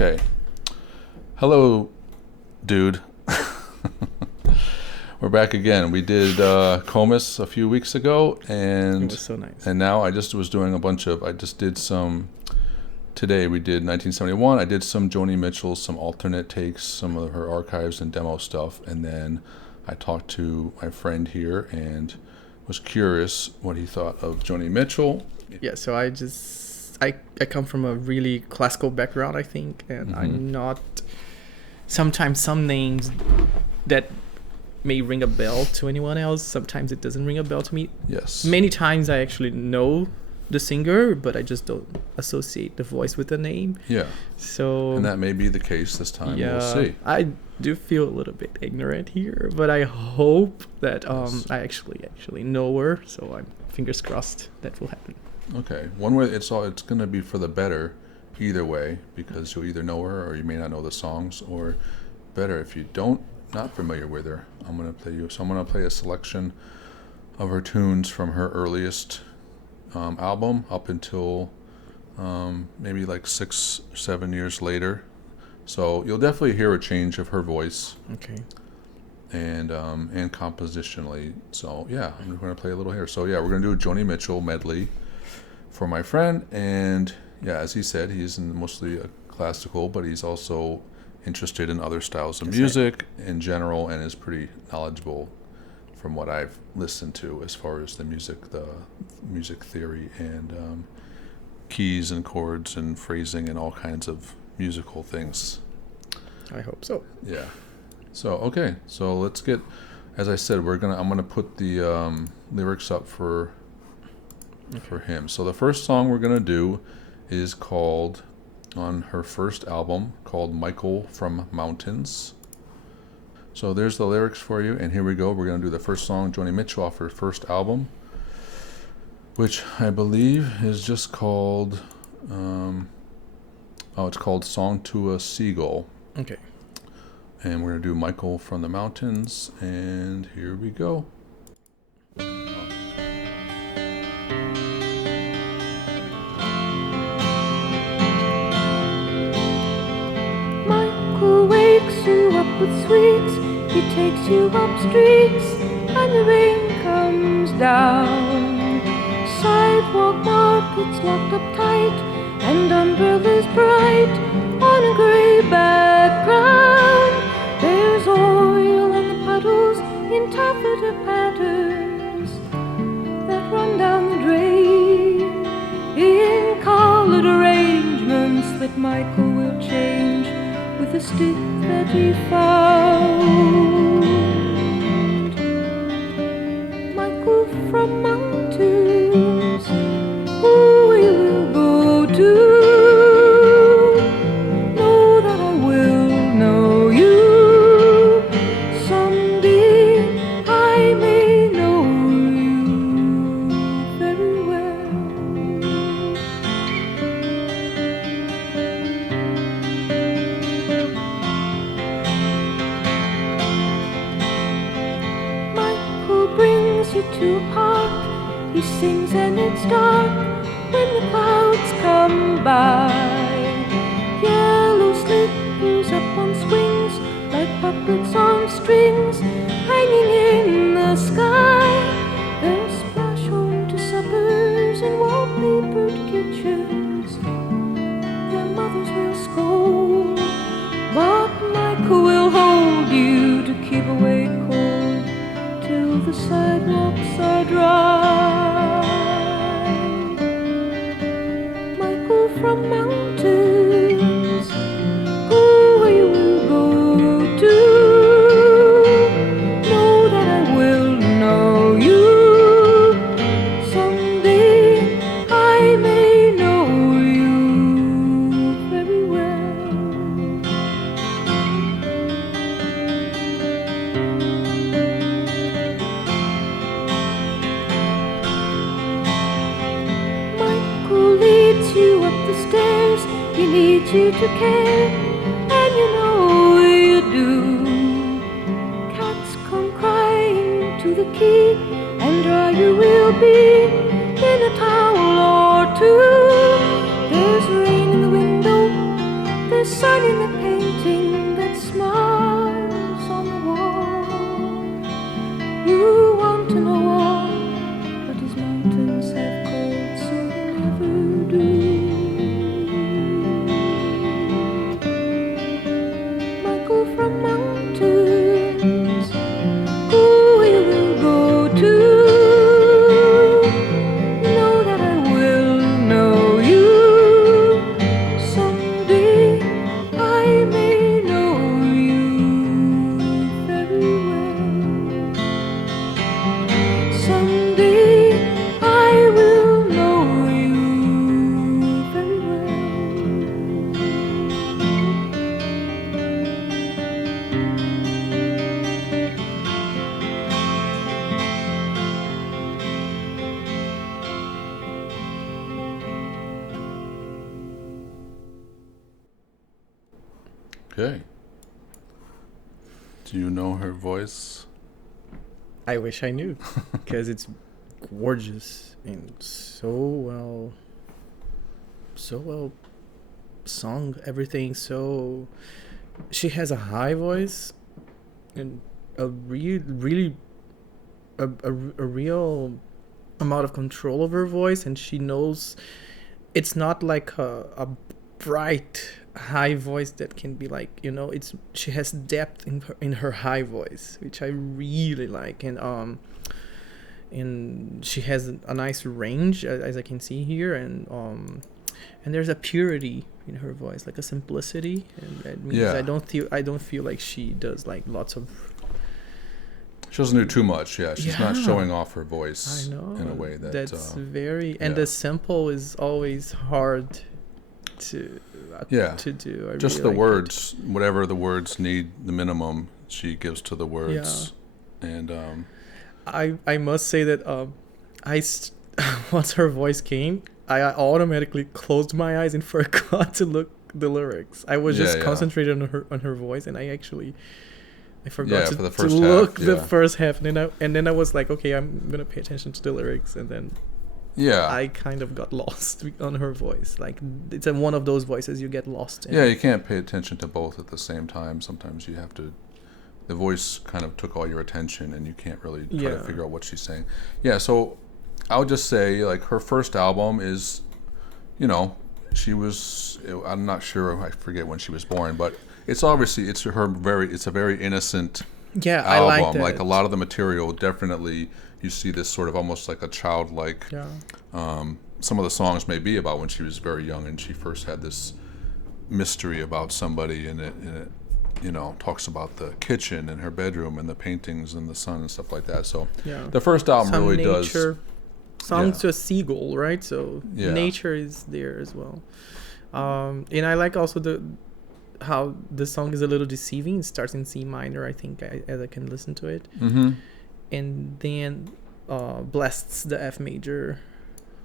Okay. Hello, dude. We're back again. We did Comus a few weeks ago, and It was so nice. And now I just was doing I just did some. Today we did 1971. I did some Joni Mitchell, some alternate takes, some of her archives and demo stuff, and then I talked to my friend here and was curious what he thought of Joni Mitchell. Yeah, so I come from a really classical background, I think, and I'm not. Sometimes some names that may ring a bell to anyone else, sometimes it doesn't ring a bell to me. Yes. Many times I actually know the singer, but I just don't associate the voice with the name. Yeah. So. And that may be the case this time. Yeah, we'll see. I do feel a little bit ignorant here, but I hope that Yes. I actually know her. So I'm fingers crossed that will happen. Okay. One way it's going to be for the better either way, because you'll either know her or you may not know the songs, or better if you not familiar with her. I'm going to play a selection of her tunes from her earliest album up until maybe like 6-7 years later. So you'll definitely hear a change of her voice. Okay. And compositionally. So yeah, I'm going to play a little here. So yeah, we're going to do a Joni Mitchell medley for my friend. And yeah, as he said, he's mostly a classical, but he's also interested in other styles of music in general, and is pretty knowledgeable from what I've listened to as far as the music theory and keys and chords and phrasing and all kinds of musical things. I hope so. Yeah. So okay. So let's get. As I said, I'm gonna put the lyrics up for him. So the first song we're gonna do is called, on her first album, called Michael from Mountains. So there's the lyrics for you, and here we go. We're going to do the first song, Joni Mitchell, off her first album, which I believe is just called, it's called Song to a Seagull. Okay. And we're going to do Michael from the Mountains, and here we go. Up with sweets, he takes you up streets, and the rain comes down. Sidewalk markets locked up tight, and umbrellas bright on a gray background. There's oil on the puddles in taffeta patterns that run down the drain, in colored arrangements that Michael will change with a stick that he found. Michael from mountains, who we will go to. Know that I will know you. Someday I may know you very well. To a park, he sings and it's dark when the clouds come by. Yellow slippers up on swings, like puppets on strings, hanging in the sky. They'll splash home to suppers in wallpapered kitchens. Their mothers will scold, but Michael will hold you to keep away cold till the sidewalks are dry. Michael from mountains, who we will go to. Know that I will know you. Someday I may know you very well. You up the stairs, he needs you to care, and you know you do. Cats come crying to the key, and dry you will be in a towel or two. There's rain in the window, there's sun Okay. Do you know her voice? I wish I knew, because it's gorgeous and so well sung. Everything so. She has a high voice, and a really a real amount of control over her voice, and she knows it's not like a bright high voice that can be like, it's she has depth in her high voice, which I really like. And she has a nice range, as I can see here, and there's a purity in her voice, like a simplicity, and that means Yeah. I don't feel like she does like lots of. She doesn't do too much. Yeah, she's not Yeah. showing off her voice I know in a way that's yeah. and the simple is always hard to Yeah. to do. I just really the like words, whatever the words need, the minimum she gives to the words. And I must say that once her voice came, I automatically closed my eyes and forgot to look the lyrics. I was just Yeah. concentrated on her voice, and I forgot for the to first look half, the yeah. first half, and then I was like, okay, I'm gonna pay attention to the lyrics, and then yeah. I kind of got lost on her voice. Like, it's one of those voices you get lost in. Yeah, you can't pay attention to both at the same time. Sometimes you have to. The voice kind of took all your attention, and you can't really try to figure out what she's saying. Yeah, so I would just say, like, her first album is, she was. I'm not sure. I forget when she was born, but it's obviously it's a very innocent Yeah, album. I like that. Like a lot of the material, definitely you see this sort of almost like a childlike. Yeah. Some of the songs may be about when she was very young and she first had this mystery about somebody, and it talks about the kitchen and her bedroom and the paintings and the sun and stuff like that. So Yeah. the first album Some really nature, does. songs Yeah. to a seagull, right? So Yeah. nature is there as well. And I like also how the song is a little deceiving. It starts in C minor, I think, as I can listen to it, Mm-hmm. and then blasts the F major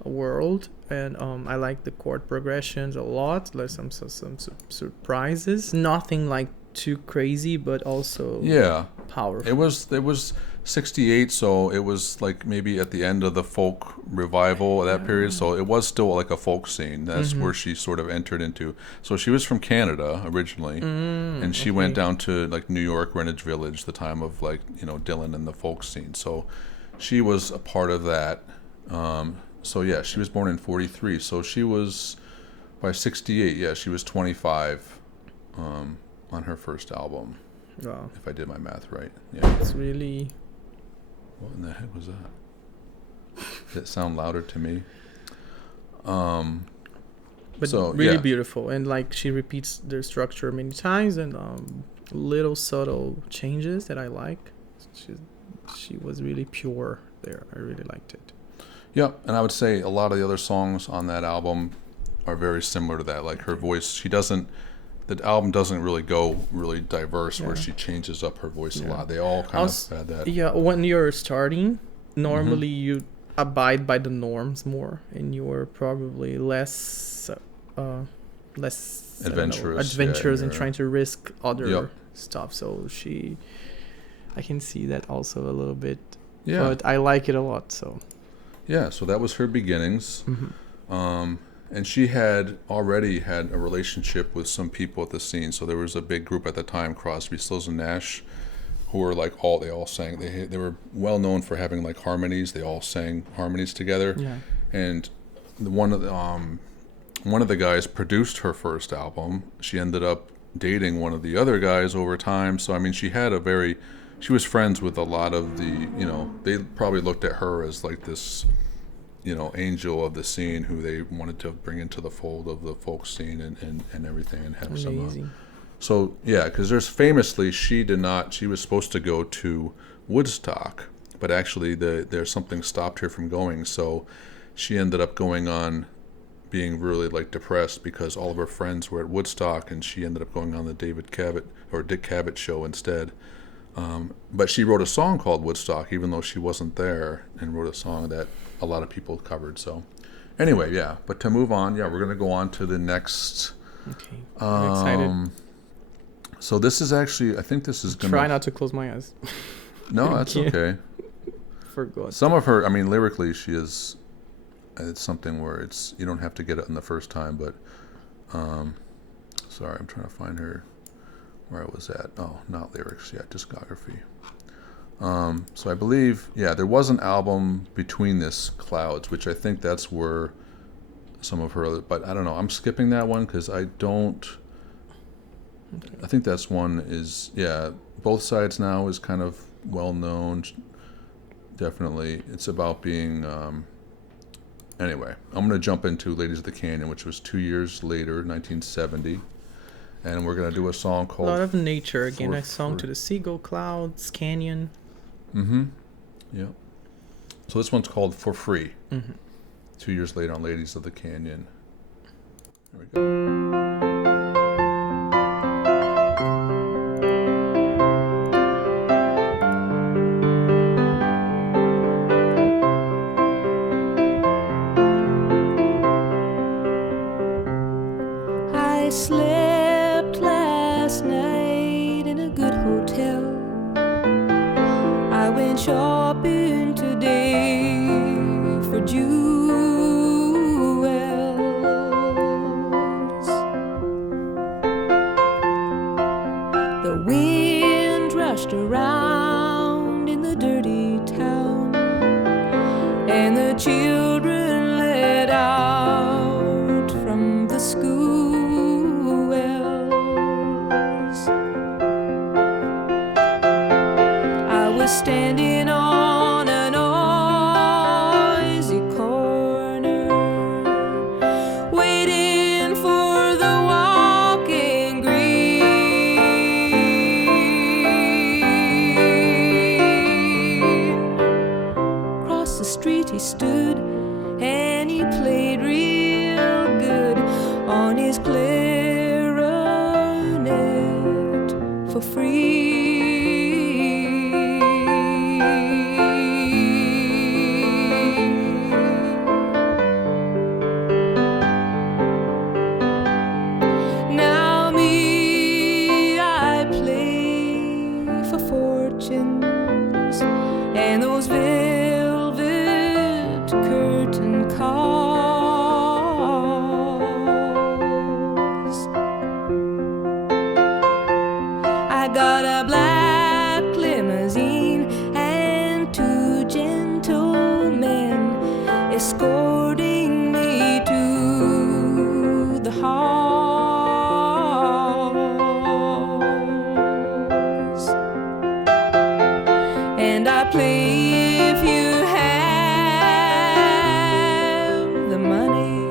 world. And I like the chord progressions a lot. Like some surprises. Nothing like too crazy, but also Yeah. powerful. It was 68, so it was like maybe at the end of the folk revival of that period, so it was still like a folk scene. That's where she sort of entered into. So she was from Canada originally, and she went down to like New York, Greenwich Village, the time of like, Dylan and the folk scene. So she was a part of that. So yeah, she was born in 43, so she was, by 68, yeah, she was 25 on her first album, Wow, if I did my math right. Yeah. it's really. What in the heck was that? Did it sound louder to me? But So, really yeah. beautiful, and like she repeats their structure many times, and little subtle changes that I like. She was really pure there. I really liked it. Yeah, and I would say a lot of the other songs on that album are very similar to that. Like her voice, the album doesn't really go really diverse where she changes up her voice a lot. They all kind of had that. Yeah, when you're starting, normally you abide by the norms more, and you're probably less Adventurous, adventurous yeah, and trying to risk other Yep. stuff. So I can see that also a little bit. Yeah. But I like it a lot. So. Yeah, so that was her beginnings. And she had already had a relationship with some people at the scene. So there was a big group at the time, Crosby, Stills and Nash, who were like they all sang. They were well known for having like harmonies. They all sang harmonies together. Yeah. And one of the guys produced her first album. She ended up dating one of the other guys over time. So I mean, she was friends with a lot of the, they probably looked at her as like this, angel of the scene who they wanted to bring into the fold of the folk scene and everything, and have Amazing. So yeah, because there's famously she was supposed to go to Woodstock, but actually there's something stopped her from going. So she ended up going on being really like depressed because all of her friends were at Woodstock, and she ended up going on the Dick Cavett show instead. But she wrote a song called Woodstock, even though she wasn't there, and wrote a song that a lot of people covered. So anyway, yeah, but to move on, we're going to go on to the next. Okay. I'm excited. So this is actually, I think this is gonna. Try not to close my eyes. No, that's Yeah. okay. Forgot. Some of her, I mean, lyrically, she is. It's something where it's you don't have to get it in the first time, but. Sorry, I'm trying to find her. Where I was at. Oh, not lyrics yet, discography. So I believe, yeah, there was an album between this, Clouds, which I think that's where some of her other, but I don't know. I'm skipping that one because I don't. I think that's one is, yeah, Both Sides Now is kind of well known. Definitely, it's about being. Anyway, I'm going to jump into Ladies of the Canyon, which was 2 years later, 1970. And we're going to do a song A called. lot of nature again. For- I song for- to the Seagull, Clouds, Canyon. Mm-hmm. Yeah. So this one's called For Free. Mm-hmm. 2 years later on Ladies of the Canyon. There we go. I slept last night in a good hotel. I went shopping today for jewels. The wind rushed around in the dirty town, and the children let out from the school wells. I was standing on a noisy corner, waiting for the walking green. Across the street he stood, and he played real good on his clarinet for free. Now me, I play for fortunes and those velvet curtain calls. I got a black limousine and two gentlemen escorting me to the halls. And I play if you have the money,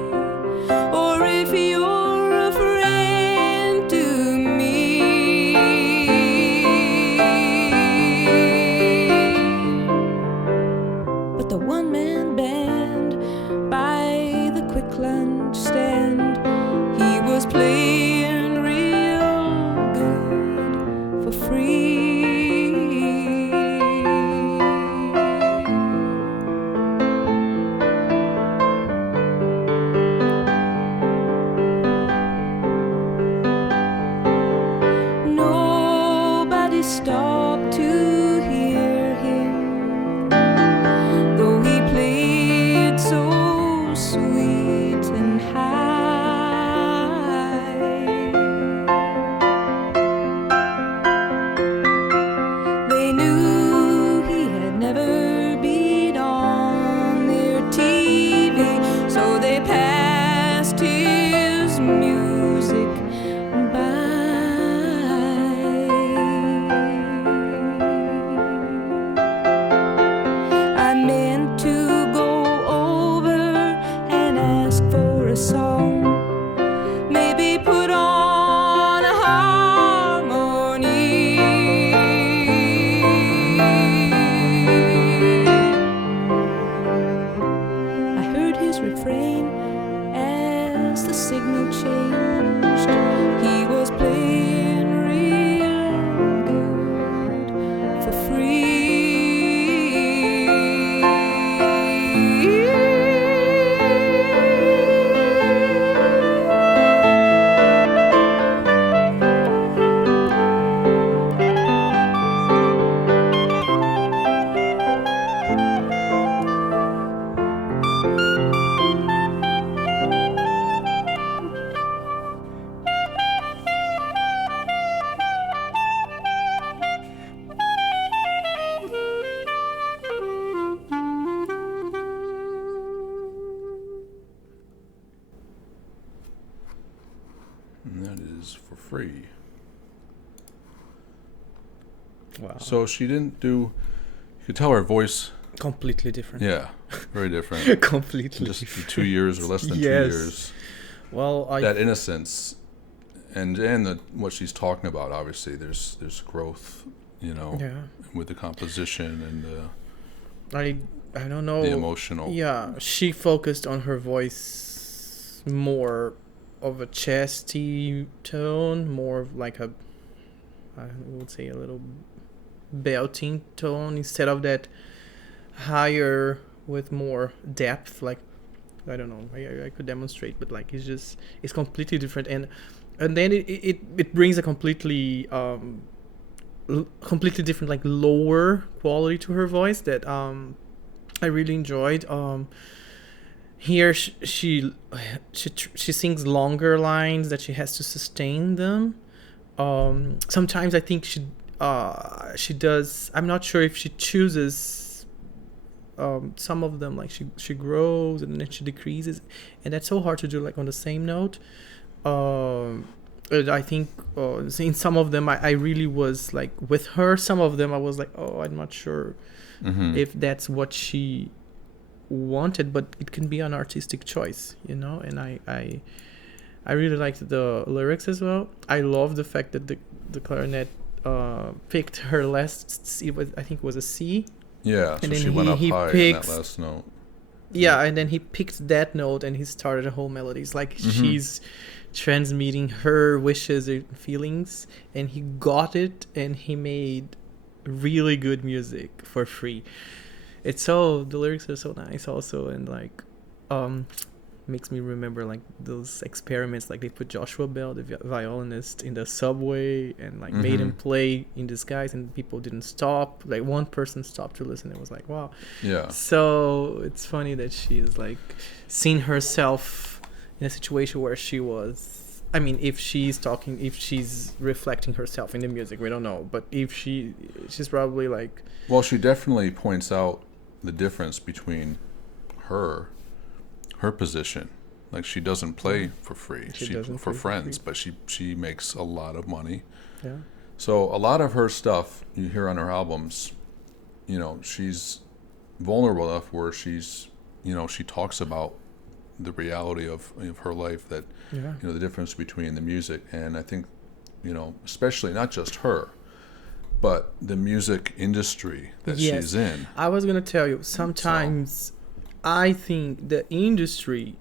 or if you're a friend to me. But the one-man band by the quick lunch stand, he was playing real good for free. Nobody stopped to hear him, though he played so sweet and high. They knew he had never been on their TV, so they passed his music by. I meant to go over and ask for a song, maybe put on a harmony. I heard his refrain as the signal changed. He was playing real good for free. And that is for free. Wow. So she didn't do. You could tell her voice. Completely different. Yeah, very different. Completely Just different. 2 years or less than 2 Yes. years. Well, That innocence, and what she's talking about. Obviously, there's growth. yeah. With the composition and I don't know. the emotional. Yeah, she focused on her voice more of a chesty tone, more of like a, I would say a little belting tone instead of that higher with more depth. Like, I don't know, I could demonstrate, but like it's completely different, and then it brings a completely completely different, like lower quality to her voice that I really enjoyed. Here she sings longer lines that she has to sustain them. Sometimes I think she does. I'm not sure if she chooses. Some of them, like she grows and then she decreases, and that's so hard to do, like on the same note. I think in some of them I really was like with her. Some of them I was like, oh, I'm not sure if that's what she wanted, but it can be an artistic choice, and I really liked the lyrics as well. I love the fact that the clarinet picked her last, I think it was a C. Yeah, so And then she went up he high in picks- that last note. Yeah, and then he picked that note and he started a whole melody. It's like she's transmitting her wishes and feelings, and he got it, and he made really good music for free. The lyrics are so nice also, and like makes me remember like those experiments, like they put Joshua Bell, the violinist, in the subway and like made him play in disguise, and people didn't stop. Like one person stopped to listen. It was like, wow. Yeah. So it's funny that she is like seeing herself in a situation where she was. I mean, if she's reflecting herself in the music, we don't know. But if she's probably like. Well, she definitely points out the difference between her position. Like, she doesn't play for free. She She doesn't for play for friends, free. but she makes a lot of money. Yeah. So a lot of her stuff you hear on her albums, she's vulnerable enough where she's, she talks about the reality of her life, that Yeah. the difference between the music, and I think, especially not just her, but the music industry that Yes. she's in. I was gonna tell you, sometimes I think the industry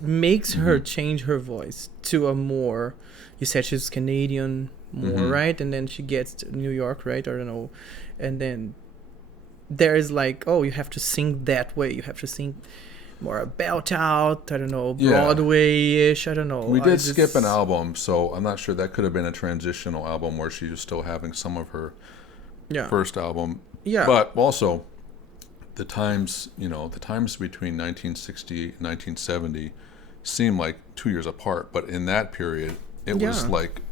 makes her change her voice to a more. You said she's Canadian more, right? And then she gets to New York, right? I don't know, and then there is like, oh, you have to sing that way. You have to sing more belt out. I don't know, Yeah. Broadway-ish. I don't know. We I did just- skip an album, so I'm not sure. That could have been a transitional album where she was still having some of her Yeah. first album. Yeah. But also, the times between 1960 and 1970 seem like 2 years apart. But in that period, it was Yeah. like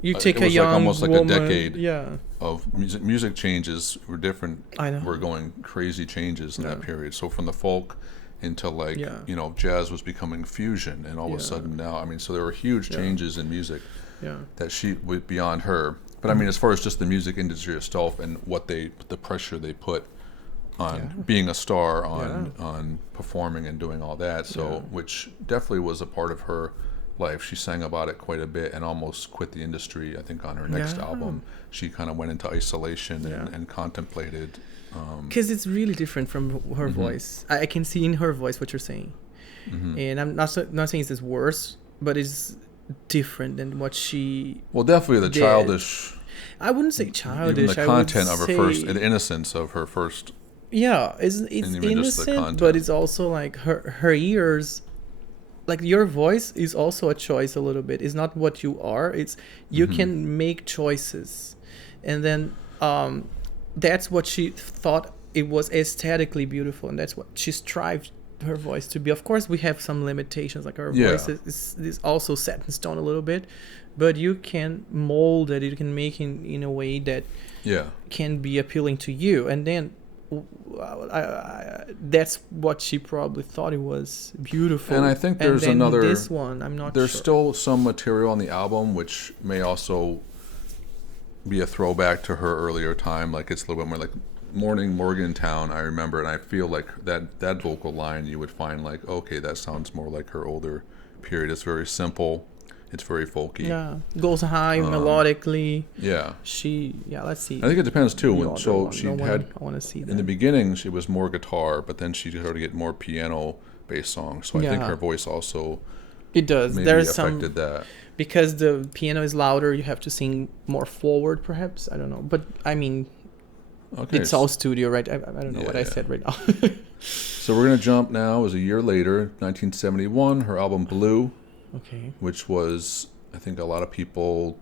You it take a was like young almost like a woman, decade. Yeah. of music changes were different. I know. Were going crazy changes in that Yeah. period. So from the folk into like Yeah. jazz was becoming fusion, and all of a Yeah. sudden now, so there were huge Yeah. changes in music Yeah. that she was beyond her. But I mean, as far as just the music industry itself and the pressure they put on being a star, on performing and doing all that, which definitely was a part of her life. She sang about it quite a bit and almost quit the industry. I think on her next Yeah. album, she kind of went into isolation Yeah. and contemplated. Because it's really different from her voice. I can see in her voice what you're saying, and I'm not saying it's worse, but it's different than what she. Well, definitely the did. childish, I wouldn't say childish. even the I would content of her say- first, the innocence of her first. Yeah, it's even just the innocent, content. but it's also like her ears. Like your voice is also a choice a little bit. It's not what you are. It's you can make choices, and then that's what she thought it was aesthetically beautiful, and that's what she strived her voice to be. Of course, we have some limitations. Like our Yeah. voice is also set in stone a little bit, but you can mold it. You can make it in a way that Yeah. can be appealing to you. And then that's what she probably thought it was beautiful. And I think there's then another. this one, I'm not There's sure. still some material on the album which may also be a throwback to her earlier time. Like it's a little bit more like Morning Morgantown, I remember, and I feel like that vocal line you would find like, okay, that sounds more like her older period. It's very simple. It's very folky. Yeah, goes high melodically. Yeah. Let's see. I think it depends too. The When, other so one, she the one had I want to see that. in the beginning she was more guitar, but then she started to get more piano-based songs. So I think Yeah. her voice also It does. maybe There's affected some that. because the piano is louder. You have to sing more forward, perhaps. I don't know, but I mean, Okay. it's all studio, right? I don't know Yeah, what I yeah. said right now. So we're gonna jump now. It was a year later, 1971. Her album Blue, Okay. which was, I think a lot of people,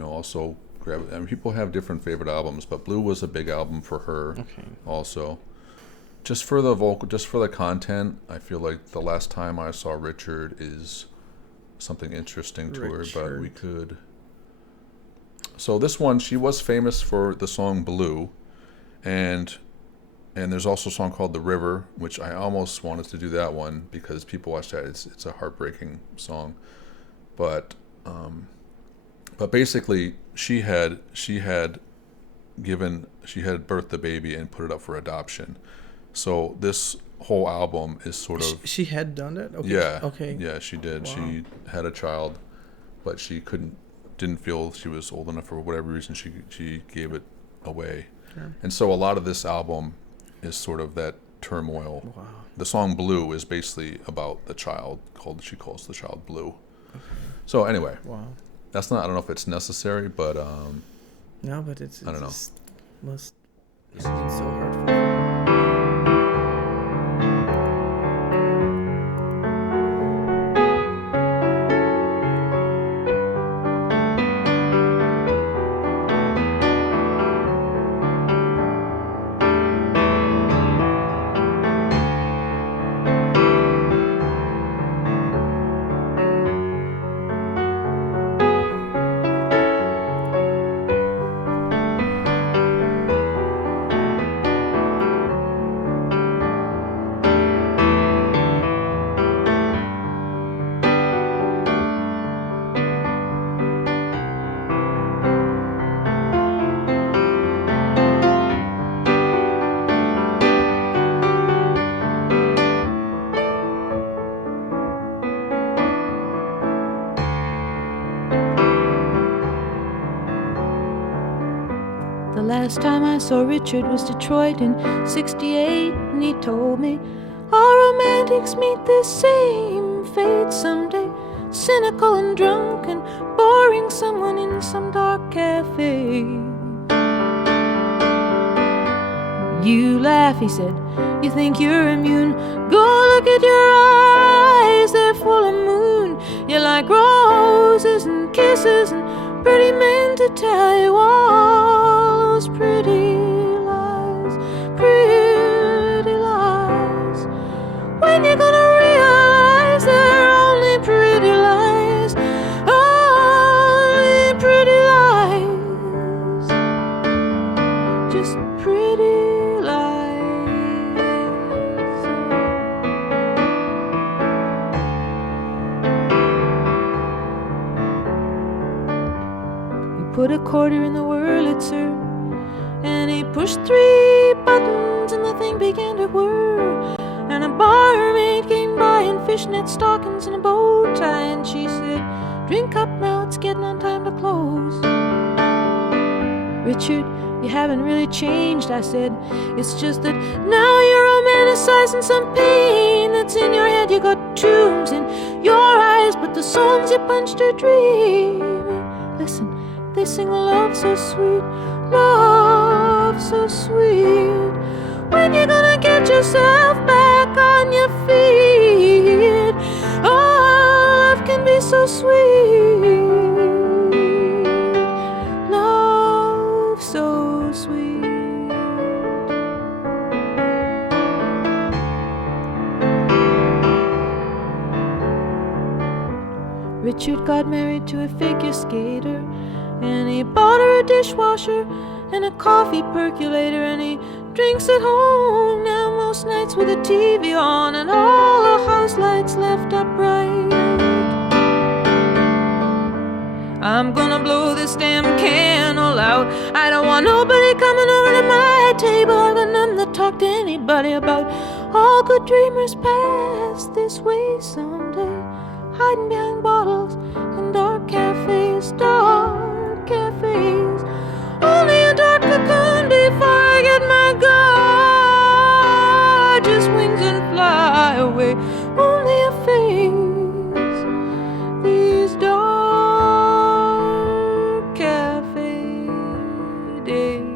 also grab. I mean, people have different favorite albums, but Blue was a big album for her. Okay. Also, just for the vocal, just for the content, I feel like the last time I saw Richard is something interesting to her, but we could. So this one, she was famous for the song Blue, and there's also a song called The River, which I almost wanted to do that one because people watch that. It's a heartbreaking song, but basically she had birthed the baby and put it up for adoption. So this whole album is sort of She had done it. Okay. yeah Okay. yeah she did. Wow. She had a child, but she didn't feel she was old enough for whatever reason. She gave it away, Sure. and so a lot of this album is sort of that turmoil. Wow. The song Blue is basically about the child she calls the child Blue. So anyway, Wow. that's not, I don't know if it's necessary, but No, but it's I don't know. just must have been so hurtful. The last time I saw Richard was Detroit in '68, and he told me all romantics meet the same fate someday. Cynical and drunk and boring someone in some dark cafe. You laugh, he said, you think you're immune. Go look at your eyes, they're full of moon. You like roses and kisses and pretty men to tell you all those pretty lies, pretty lies. When you're gonna realize they're only pretty lies, only pretty lies, just pretty lies. Put a quarter in the Wurlitzer, and he pushed 3 buttons, and the thing began to whir. And a barmaid came by in fishnet stockings and a bow tie, and she said, "Drink up now, it's getting on time to close." "Richard, you haven't really changed," I said. "It's just that now you're romanticizing some pain that's in your head. You got tombs in your eyes, but the songs you punched are dreaming. Listen, they sing a love so sweet, love so sweet. When you gonna get yourself back on your feet? Oh, love can be so sweet, love so sweet." Richard got married to a figure skater, and he bought her a dishwasher and a coffee percolator, and he Drinks at home now most nights with the TV on and all the house lights left upright. I'm gonna blow this damn candle out. I don't want nobody coming over to my table. I got nothing to talk to anybody about. All good dreamers pass this way someday, hiding behind bottles in dark cafes, dark cafes. Only a dark cocoon before I get my gorgeous wings and fly away. Only a phase. These dark cafe days.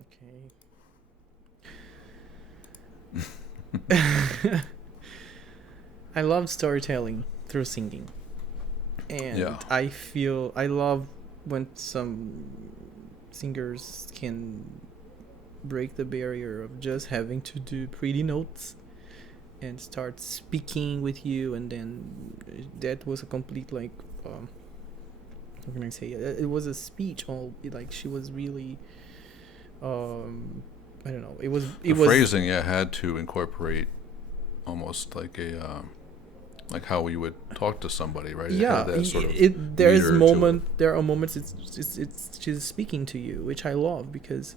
Okay. I love storytelling through singing. And Yeah. I love when some singers can break the barrier of just having to do pretty notes and start speaking with you, and then that was a complete like how can I say it? It was a speech. All like she was really, I don't know. It was Phrasing, yeah, had to incorporate almost like a like how we would talk to somebody, right? It Yeah, had that sort of there's meter to moment. There are moments it's she's speaking to you, which I love because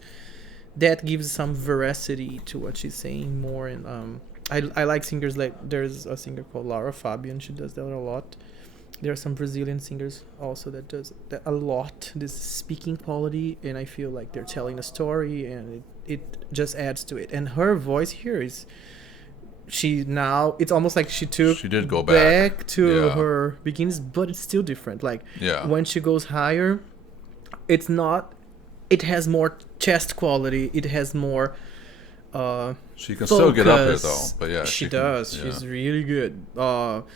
that gives some veracity to what she's saying more. And I like singers like there's a singer called Laura Fabian. She does that a lot. There are some Brazilian singers also that does that a lot. This speaking quality, and I feel like they're telling a story, and it just adds to it. And her voice here is. It's almost like she did go back to Yeah. her beginnings, but it's still different. Like Yeah. when she goes higher, it has more chest quality, it has more She can still get up there though, focus. but yeah, she can- does. yeah. She's really good. But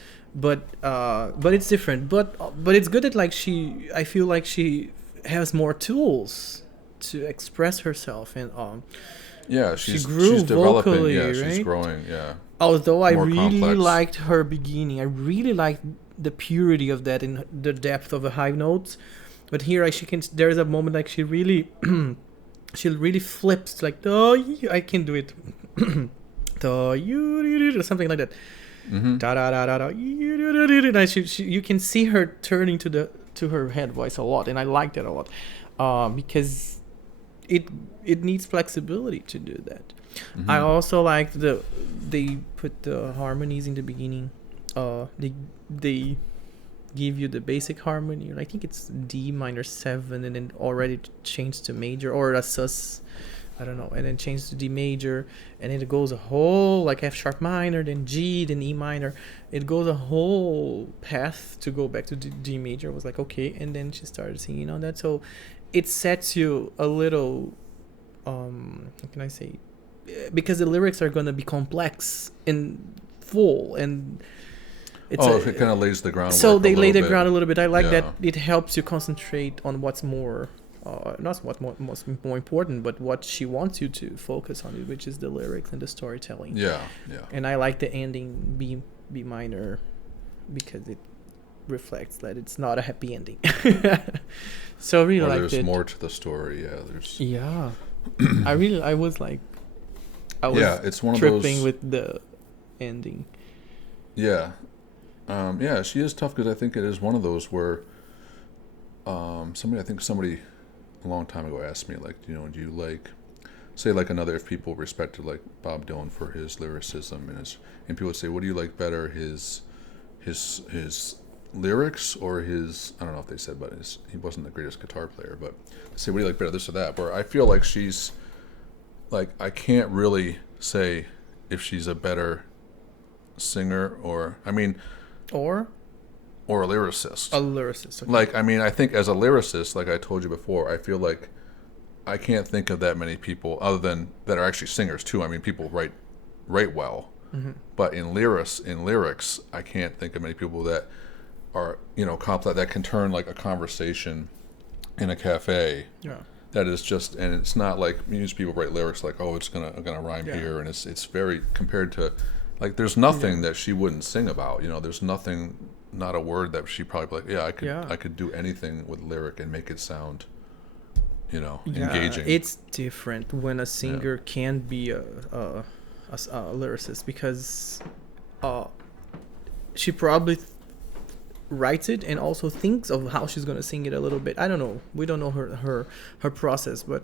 it's different. But it's good that like I feel like she has more tools to express herself, and Yeah, She she's grew developing. vocally, Yeah, she's right? growing. Yeah, although I more really complex. liked her beginning, I really liked the purity of that and the depth of the high notes. But here, there's a moment like she really, she really flips like I can do it, or something like that. Mm-hmm. Da da da da da. You can see her turning to her head voice a lot, and I like that a lot, because it needs flexibility to do that. Mm-hmm. I also like they put the harmonies in the beginning. They give you the basic harmony. I think it's D minor 7, and then already changed to major, or a sus, I don't know, and then changed to D major, and then it goes a whole like F sharp minor, then G, then E minor. It goes a whole path to go back to D major. I was like, okay, and then she started singing on that, so it sets you a little, how can I say, because the lyrics are gonna be complex and full, and it kind of lays the groundwork. so they a lay little the bit. ground a little bit. I like Yeah. that it helps you concentrate on what's more, not what more important, but what she wants you to focus on, which is the lyrics and the storytelling. Yeah, yeah. And I like the ending B minor because it reflects that it's not a happy ending. So I really Or liked there's it. more to the story. Yeah, there's. Yeah, I was It's one of tripping those. with the ending. Yeah, yeah. She is tough because I think it is one of those where, somebody a long time ago asked me, like, do you like, say, like another, if people respected like Bob Dylan for his lyricism and people would say, what do you like better, his lyrics or his, I don't know if they said, but he wasn't the greatest guitar player, but they say, what do you like better, this or that? Where I feel like she's, like, I can't really say if she's a better singer or a lyricist. A lyricist. Okay. Like, I mean, I think as a lyricist, like I told you before, I feel like I can't think of that many people other than that are actually singers too. I mean, people write well, but in lyrics, I can't think of many people that are that can turn like a conversation in a cafe. Yeah. That is just, and it's not like music people write lyrics like, oh, it's gonna rhyme here, and it's very compared to, like, there's nothing that she wouldn't sing about. There's nothing, not a word that she probably like, I could do anything with lyric and make it sound, engaging. It's different when a singer can be a lyricist, because she probably writes it and also thinks of how she's gonna sing it a little bit. I don't know. We don't know her process, but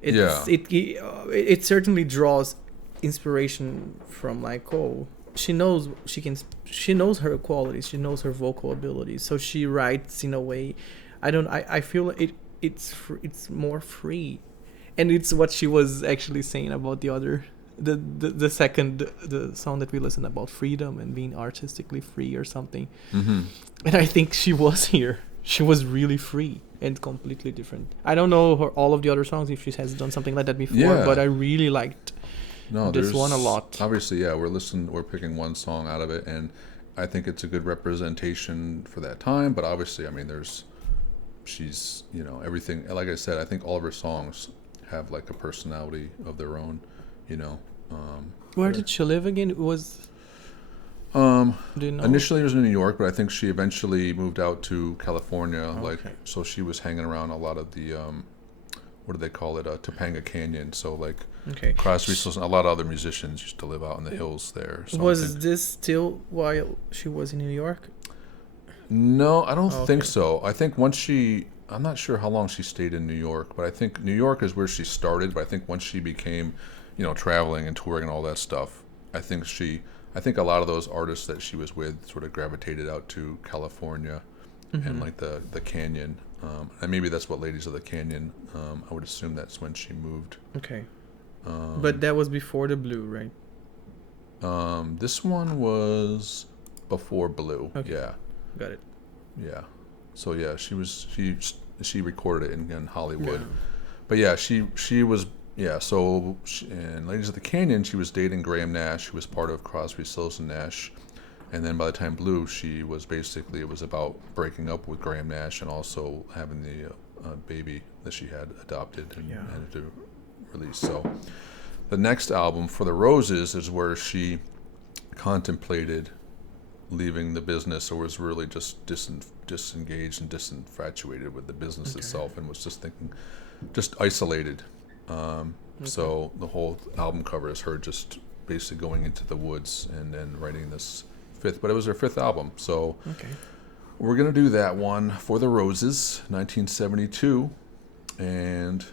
it certainly draws inspiration from, like, she knows her qualities, she knows her vocal abilities, so she writes in a way. I feel it's more free, and it's what she was actually saying about the song that we listened about freedom and being artistically free or something. And I think she was here. She was really free and completely different. I don't know all of the other songs, if she has done something like that before, but I really liked this one a lot. Obviously, we're picking one song out of it, and I think it's a good representation for that time. But obviously, I mean, she's everything. Like I said, I think all of her songs have like a personality of their own. Where did she live again? It was do you know? Initially it was in New York, but I think she eventually moved out to California. So she was hanging around a lot of the what do they call it, Topanga Canyon. So like Crosby, Stills, and a lot of other musicians used to live out in the hills there. So was this still while she was in New York? No, I don't think so. I think I'm not sure how long she stayed in New York, but I think New York is where she started. But I think once she became traveling and touring and all that stuff, I think a lot of those artists that she was with sort of gravitated out to California and like the Canyon, and maybe that's what Ladies of the Canyon. I would assume that's when she moved. Okay, but that was before the Blue, right? This one was before Blue. Okay. Yeah, got it. Yeah, so yeah, she recorded it in Hollywood, Yeah. but yeah, she was. Yeah, so in Ladies of the Canyon, she was dating Graham Nash, who was part of Crosby, Stills, and Nash. And then by the time Blue, it was about breaking up with Graham Nash and also having the baby that she had adopted and had to release. So the next album, For the Roses, is where she contemplated leaving the business, or was really just disengaged and disinfatuated with the business itself, and was just isolated. So the whole album cover is her just basically going into the woods and then writing this fifth, but it was her fifth album. So we're going to do that one, For the Roses, 1972. And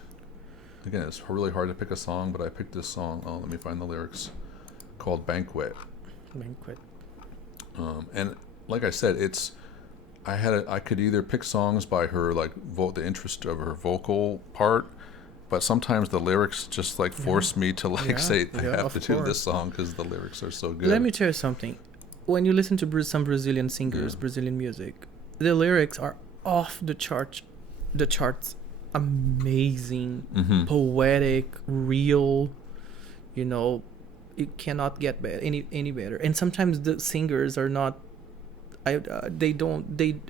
again, it's really hard to pick a song, but I picked this song. Let me find the lyrics, called Banquet. And like I said, I could either pick songs by her, like the interest of her vocal part, but sometimes the lyrics just like force me to say I have to do this song because the lyrics are so good. Let me tell you something. When you listen to some Brazilian singers, Brazilian music, the lyrics are off the charts, amazing, poetic, real. It cannot get any better. And sometimes the singers are not. They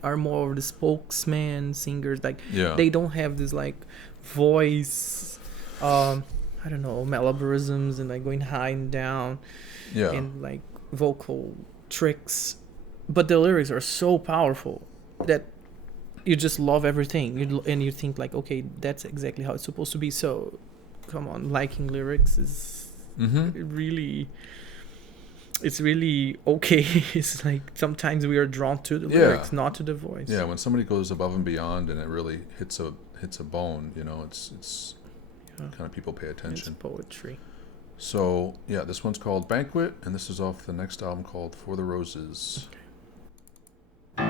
are more of the spokesman singers. Like they don't have this like voice. I don't know, malabarisms and like going high and down. And like vocal tricks, but the lyrics are so powerful that you just love everything. And you think like, okay, that's exactly how it's supposed to be. So, come on, liking lyrics is really, it's really okay. It's like sometimes we are drawn to the lyrics, not to the voice. Yeah, when somebody goes above and beyond and it really hits a bone, it's kind of people pay attention. It's poetry. So, yeah, this one's called Banquet, and this is off the next album called For the Roses. I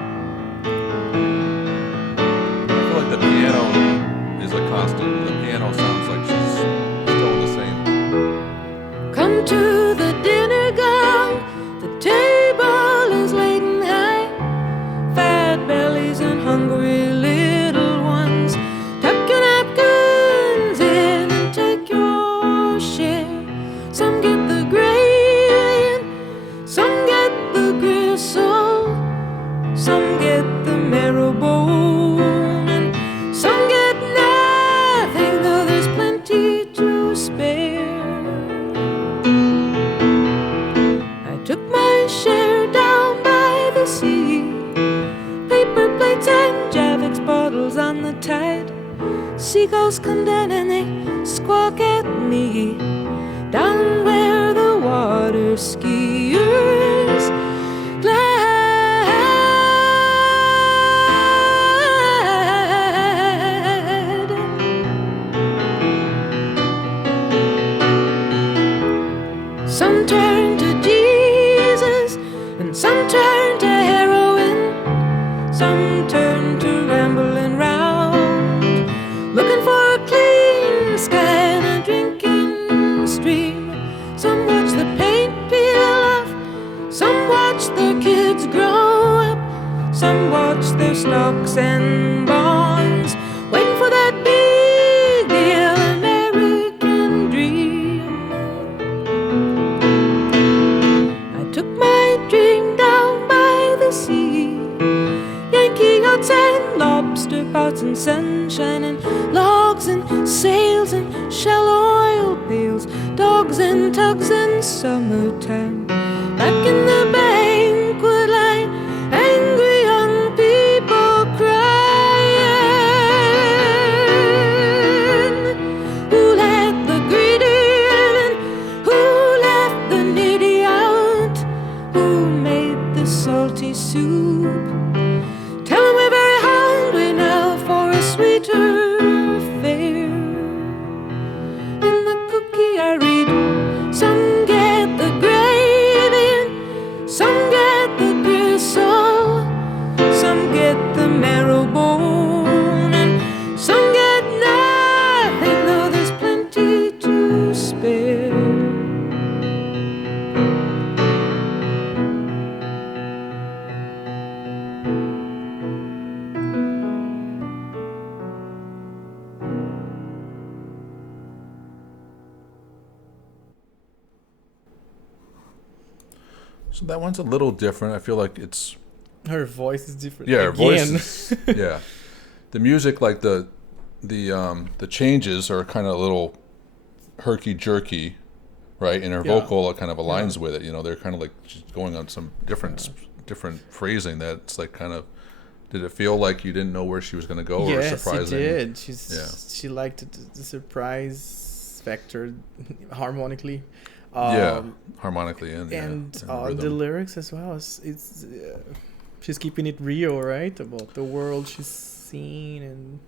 feel like the piano is a constant. The piano sounds like she's still the same. Come to the dinner gong, the table is laden high, fat bellies and hungry little ones, tucking napkins get the marrow bone, and some get nothing, though there's plenty to spare. I took my share down by the sea, paper plates and Javix bottles on the tide. Seagulls come down and they squawk at me, down where the water skiers glide. Some turn to Jesus and some turn to heroin, some turn to rambling round, looking for a clean sky and a drinking stream. Some watch the paint peel off, some watch their kids grow up, some watch their stocks and bonds, waiting for that big deal American dream. I took my dream down by the sea, Yankee yachts and lobster pots and sunshine and logs and sails and shell oil pails, dogs and tugs and summertime. Back in the banquet line, angry young people crying. Who let the greedy in? Who left the needy out? Who made the salty soup? Tell 'em we're very hungry now for a sweeter fare. In the cookie I read, some get the gravy, some get the gristle, some get the marrow bone, and some get nothing, though there's plenty to spare. So that one's a little different. I feel like it's Her voice is different. her voice Again. is, yeah. The music, like the changes are kind of a little herky jerky, right? And her Yeah. vocal kind of aligns with it. You know, they're kind of like she's going on some different phrasing that's like kind of. Did it feel like you didn't know where she was going to go, or Yes, surprising? it did. She liked the surprise factor harmonically. Yeah, harmonically and and the rhythm. lyrics as well. It's she's keeping it real, right? About the world she's seen and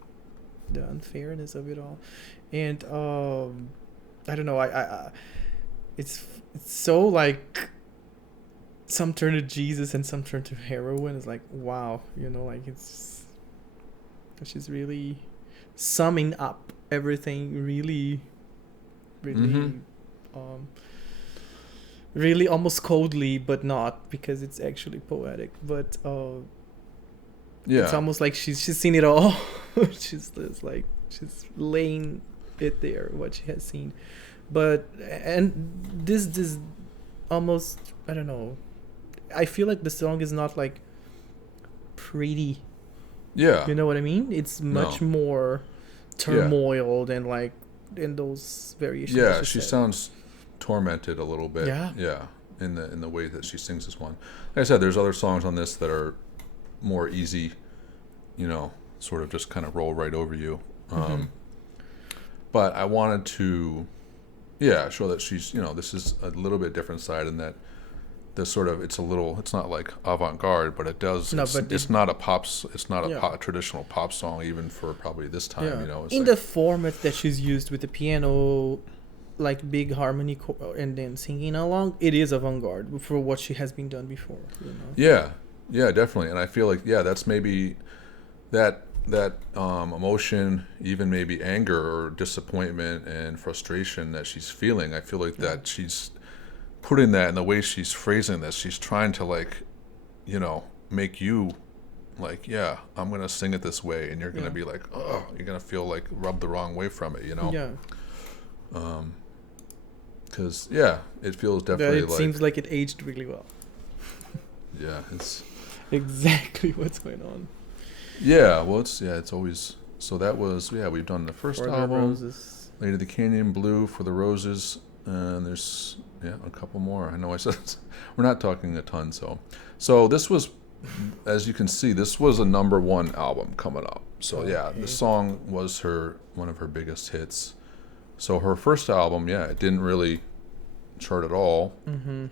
the unfairness of it all. And I don't know. I it's so like some turn to Jesus and some turn to heroin. It's like wow, you know, like she's really summing up everything really, Mhm. really almost coldly, but not, because it's actually poetic. But Yeah, it's almost like she's seen it all. she's laying it there what she has seen. But and this almost, I don't know. I feel like the song is not like pretty. yeah. You know what I mean? It's much more turmoil than like in those variations. Yeah, that she said. sounds tormented a little bit. Yeah. Yeah, in the way that she sings this one. Like I said, there's other songs on this that are more easy, you know, sort of just kind of roll right over you. But I wanted to, show that she's, you know, this is a little bit different side in that this sort of, it's not like avant-garde, but it does, No, it's, but it's not a pops, it's not a Yeah. traditional pop song even for probably this time, you know. It's in like, the format that she's used with the piano, like big harmony and then singing along, it is avant-garde for what she has been done before, you know. Yeah, definitely. And I feel like, that's maybe that emotion, even maybe anger or disappointment and frustration that she's feeling. I feel like that she's putting that in the way she's phrasing this. She's trying to, like, you know, make you like, I'm going to sing it this way. And you're going to be like, oh, you're going to feel like rubbed the wrong way from it, you know? Yeah. Because, it feels But definitely it seems like it aged really well. yeah, it's... exactly what's going on. Yeah, well, it's always so. That was we've done the first For the album, Roses. Lady of the Canyon, Blue for the Roses, and there's a couple more. I know I said we're not talking a ton, so this was, as you can see, this was a number one album coming up. So the song was one of her biggest hits. So her first album, it didn't really chart at all. Mm-hmm.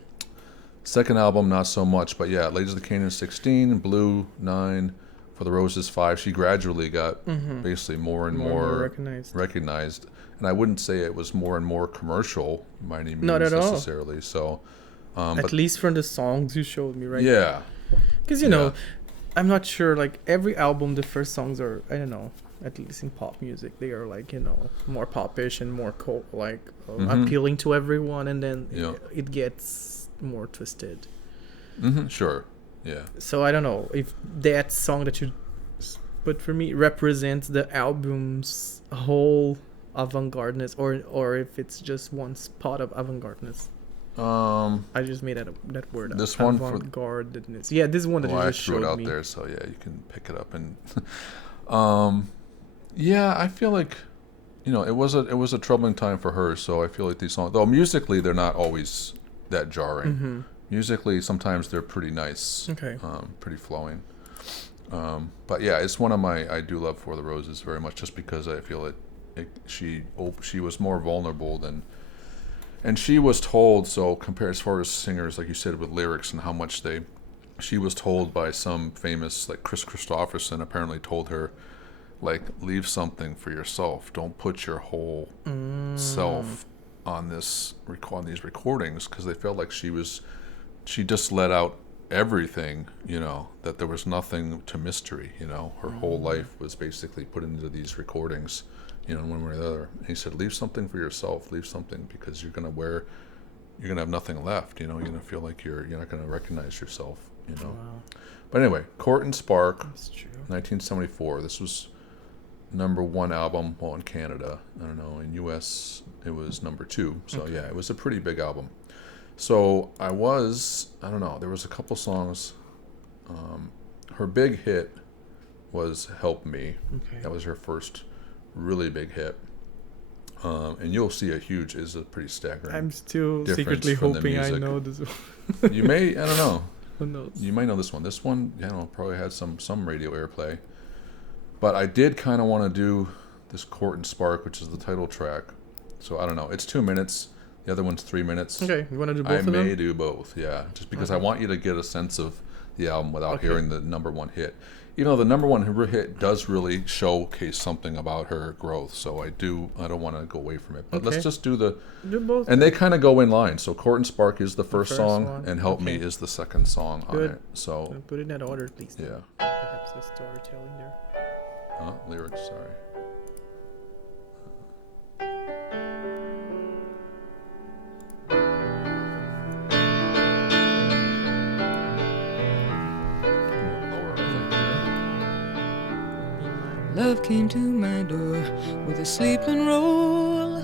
Second album, not so much, but Ladies of the Canyon 16, Blue 9, For the Roses 5. She gradually got basically more and more recognized. And I wouldn't say it was more and more commercial by any means Not at all. necessarily. So, at least from the songs you showed me, right? Yeah. Because, you know, I'm not sure, like, every album, the first songs are, I don't know, at least in pop music, they are, like, you know, more popish and more appealing to everyone, and then it gets more twisted. Mm-hmm, sure, yeah. So I don't know if that song that you, but for me, represents the album's whole avant-gardeness, or if it's just one spot of avant-gardeness. I just made that word. This one for avant-gardeness. Yeah, this one that you just showed me. I threw it out there, so you can pick it up and. I feel like, you know, it was a troubling time for her. So I feel like these songs, though musically they're not always that jarring. Mm-hmm. Musically, sometimes they're pretty nice. Okay. Pretty flowing. But it's one of my, I do love For the Roses very much, just because I feel she was more vulnerable than. And she was told, so compare as far as singers, like you said, with lyrics and how much she was told by some famous, like Chris Christopherson apparently told her, like, leave something for yourself. Don't put your whole self on these recordings, because they felt like she just let out everything, you know, that there was nothing to mystery, you know. Her whole life was basically put into these recordings. You know, one way or the other. And he said, leave something for yourself. Leave something, because you're gonna have nothing left. You know, you're gonna feel like you're not gonna recognize yourself. You know. Wow. But anyway, Court and Spark, That's true. 1974. This was number one album. Well, in Canada, I don't know. In U.S., it was number 2. So it was a pretty big album. So I don't know. There was a couple songs. Her big hit was "Help Me." Okay. That was her first really big hit, and you'll see is a pretty staggering. I'm still difference secretly from the hoping I music. know this one. You may, I don't know. Who knows? You might know this one. This one, probably had some radio airplay. But I did kind of want to do this Court and Spark, which is the title track. So I don't know. It's 2 minutes. The other one's 3 minutes. Okay, you want to do both of them? I may do both, just because I want you to get a sense of the album without hearing the number one hit. Even though the number one hit does really showcase something about her growth, so I don't want to go away from it. But let's just do both. And they kind of go in line. So Court and Spark is the first song, one. And Help Me is the second song on it. So put it in that order, please. Yeah. Perhaps the storytelling there. Lyrics, sorry. Love came to my door with a sleeping roll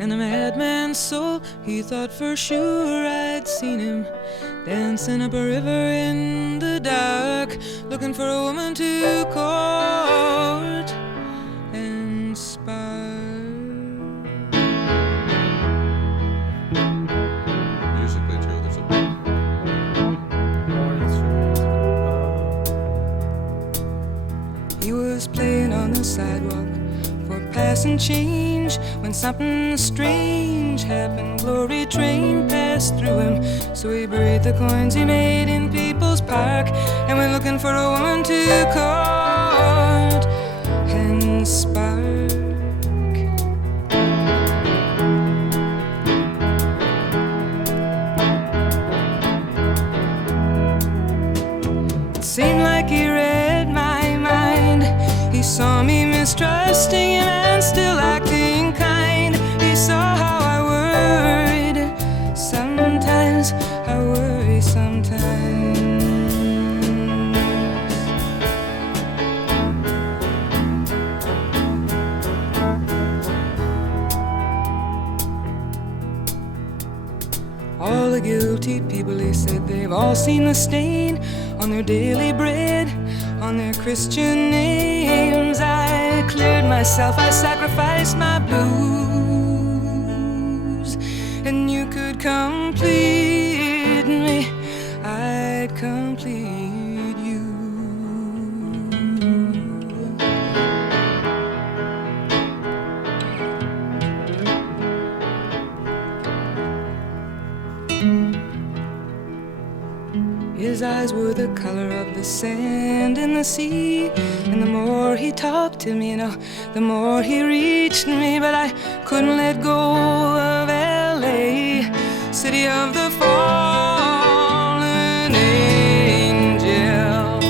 and a madman's soul. He thought for sure I'd seen him dancing up a river in the dark, looking for a woman to court and spark. Musically too, there's a More instruments. He was playing on the sidewalk for passing change when something strange happened. Glory train passed through him, so he buried the coins he made in People's Park and went looking for a woman to court and spark. It seemed like he read my mind. He saw me mistrusting him and still acting kind. He saw how I worried sometimes, I worry sometimes. All the guilty people, they said they've all seen the stain on their daily bread, on their Christian names. I cleared myself, I sacrificed my blues, and you could complete me, I'd complete you. His eyes were the color of the sand in the sea, and the more he talked to me, the more he reached me. But I couldn't let go of LA, city of the fallen angels.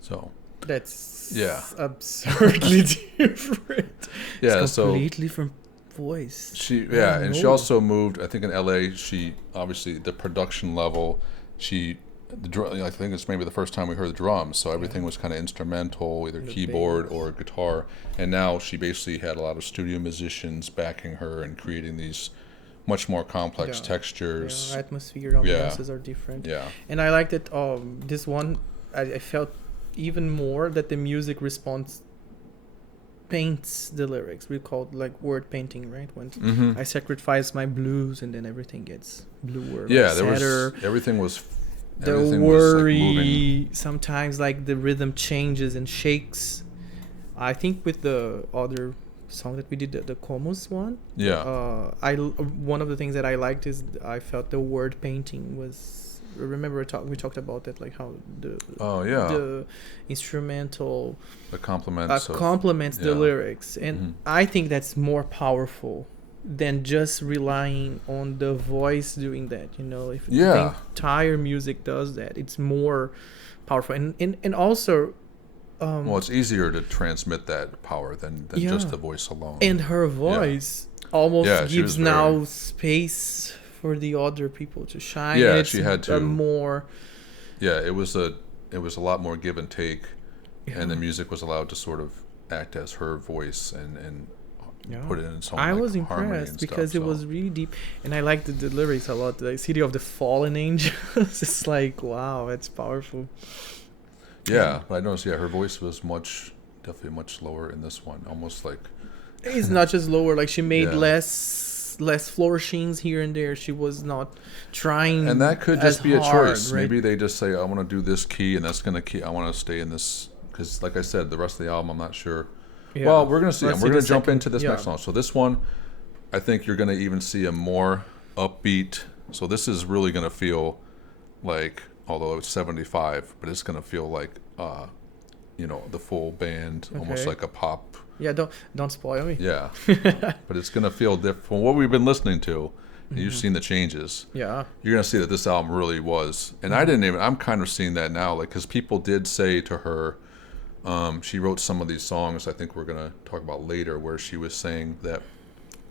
So That's Yeah. absurdly different. yeah, It's so completely different voice. she I yeah, don't and she know. also moved. I think in LA, she obviously the production level. I think it's maybe the first time we heard the drums. So everything was kind of instrumental, either The keyboard bass. or guitar. And now she basically had a lot of studio musicians backing her and creating these much more complex Yeah. textures. Yeah, atmosphere, Yeah. ambiances are different. Yeah. And I like that this one, I felt even more that the music response paints the lyrics. We call it like word painting, right? When Mm-hmm. I sacrifice my blues and then everything gets bluer. Yeah, like there sadder. was everything was The everything was, like, moving. worry, sometimes like the rhythm changes and shakes. I think with the other song that we did, the Comos one, Yeah. one of the things that I liked is I felt the word painting was. Remember we talked about that, like how the Oh yeah. the instrumental The compliments. of, complements the yeah. lyrics, and Mhm. I think that's more powerful than just relying on the voice doing that. If Yeah. the entire music does that, it's more powerful, and also Well, it's easier to transmit that power than Yeah. just the voice alone. and her voice almost Yeah, she gives was very- now space for the other people to shine. Yeah, and it's she had a to- more yeah, it was a lot more give and take, and the Yeah. music was allowed to sort of act as her voice and Yeah. put it in its own. I like, was harmony impressed and because stuff, it was really deep, and I liked the lyrics a lot. The City of the Fallen Angels. It's like, wow, it's powerful. Yeah, but I noticed. Yeah, her voice was definitely much lower in this one, almost like. It's not just lower. Like she made Yeah. less flourishings here and there. She was not trying. And that could as just be a hard, choice. right? Maybe they just say, "I want to do this key, and that's gonna key. I want to stay in this." Because, like I said, the rest of the album, I'm not sure. Yeah. Well, we're gonna see. Let's We're see gonna the jump second- into this yeah. next song. So this one, I think you're gonna even see a more upbeat. So this is really gonna feel like, although it's 75, but it's gonna feel like, the full band, almost Okay. like a pop. Yeah, don't spoil me. Yeah, but it's gonna feel different from what we've been listening to. And you've seen the changes. Yeah. You're gonna see that this album really was, and I didn't even. I'm kind of seeing that now, like, because people did say to her, she wrote some of these songs. I think we're gonna talk about later, where she was saying that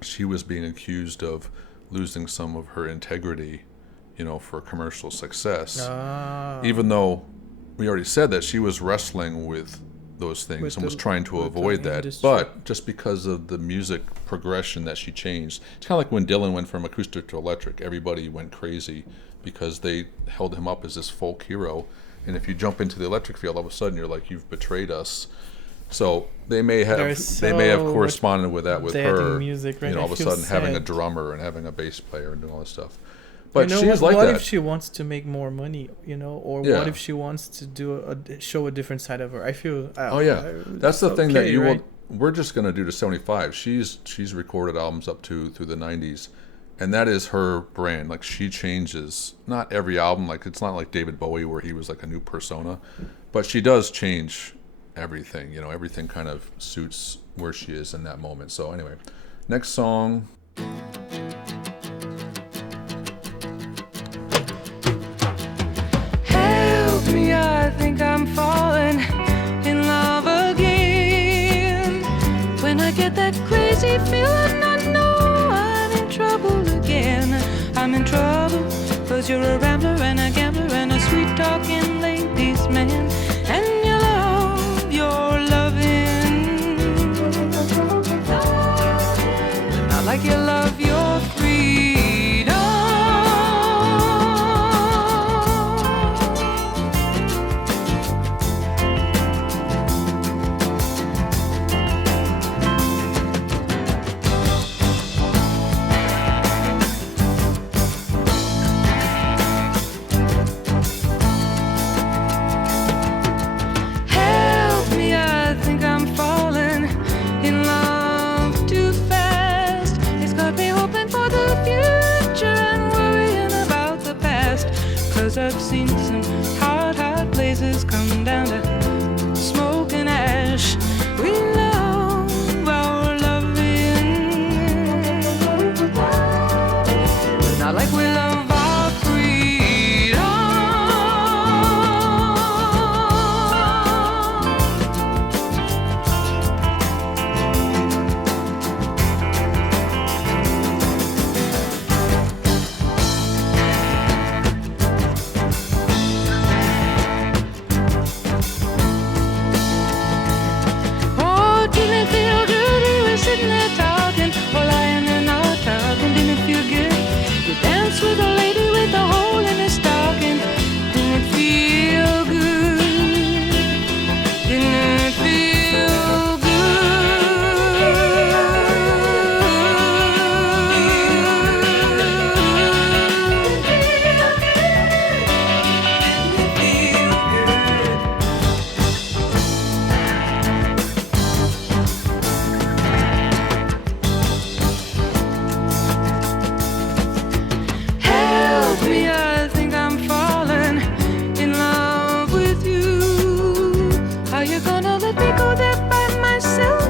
she was being accused of losing some of her integrity, for commercial success. Ah. Even though we already said that she was wrestling with those things With and was the- trying to with the avoid that, industry. but just because of the music progression that she changed, it's kind of like when Dylan went from acoustic to electric. Everybody went crazy because they held him up as this folk hero, and if you jump into the electric field, all of a sudden you're like, you've betrayed us. So they may have There's so corresponded with that with that in her, music, right? all I of a feel sudden having a sad. drummer and having a bass player and doing all this stuff. But you know she's what, like what that. if she wants to make more money, or Yeah. what if she wants to do show a different side of her? I feel. Oh yeah, that's the it's thing that okay, you right? will. We're just gonna do to 75. She's recorded albums up through the 90s, and that is her brand. Like, she changes. Not every album. Like, it's not like David Bowie where he was like a new persona, but she does change everything. Everything kind of suits where she is in that moment. So anyway, next song. Help me, I think I'm falling in love again. When I get that crazy feeling, I know I'm in trouble again. I'm in trouble, 'cause you're a rambler seen some hot, hot places come down to smoke and ash. We love our loving, but not like we love our freedom. Oh, didn't it feel good? We were sitting there talking, or lying there not talking. Didn't it feel good? You danced with a lady with a hole in her stocking. Didn't it feel good? Didn't it feel Help me, I think I'm falling in love with you. Are you gonna let me go there by myself?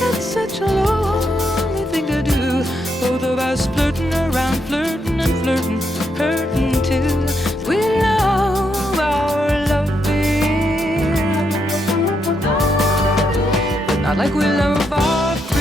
That's such a lonely thing to do. Both of us flirting around, flirting and flirting, hurting too. We love our loving, but not like we love our freedom.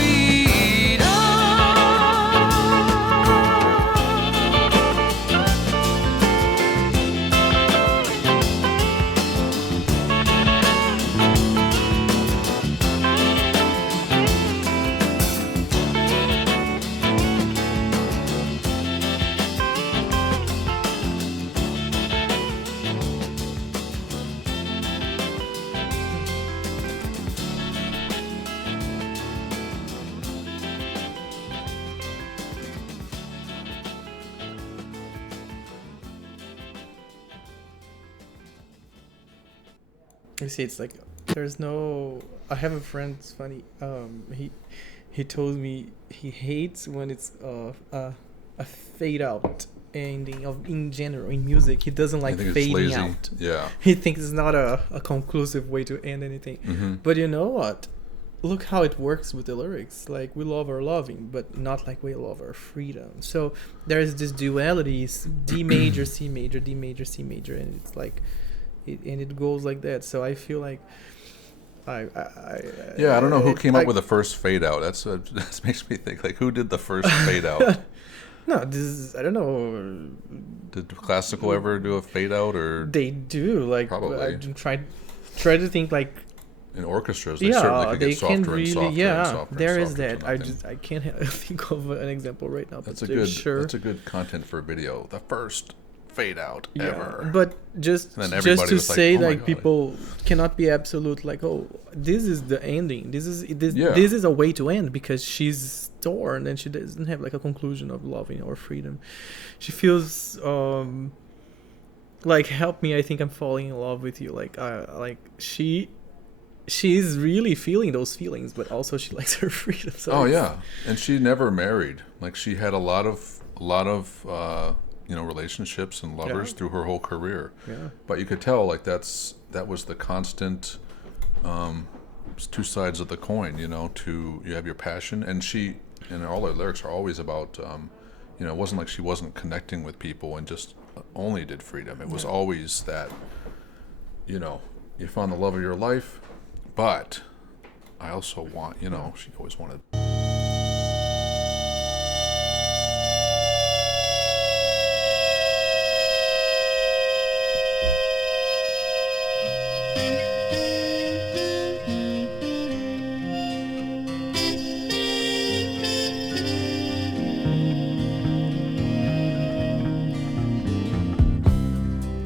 You see, it's like there's no. I have a friend. It's funny. He told me he hates when it's a fade out ending of in general in music. He doesn't I like think it's fading lazy. out. Yeah. He thinks it's not a conclusive way to end anything. Mm-hmm. But you know what? Look how it works with the lyrics. Like, we love our loving, but not like we love our freedom. So there's this duality: D major, C major, D major, C major, and it's like, it goes like that. So I feel like, Yeah, I don't know who came up with the first fade out. That makes me think, like, who did the first fade out? No, this is, I don't know. Did classical ever do a fade out, or They do, like, Probably. I'm try to think, like, in orchestras they certainly could they get softer can and really, softer and yeah, softer there and is softer that. to I nothing. can't think of an example right now. That's but a good. Sure. That's a good content for a video. The first fade out Yeah, ever. but just And then everybody to was like, say, "Oh my like, God." people cannot be absolute, like, oh, this is the ending, this Yeah. is a way to end, because she's torn and she doesn't have like a conclusion of loving or freedom. She feels like, help me, I think I'm falling in love with you. Like she's really feeling those feelings, but also she likes her freedom. So Oh it's- yeah, and she never married. Like, she had a lot of relationships and lovers Yeah. through her whole career. yeah. But you could tell, like, that was the constant two sides of the coin. You have your passion, and all her lyrics are always about it wasn't like she wasn't connecting with people and just only did freedom. It was always that, you found the love of your life, but I also want, she always wanted.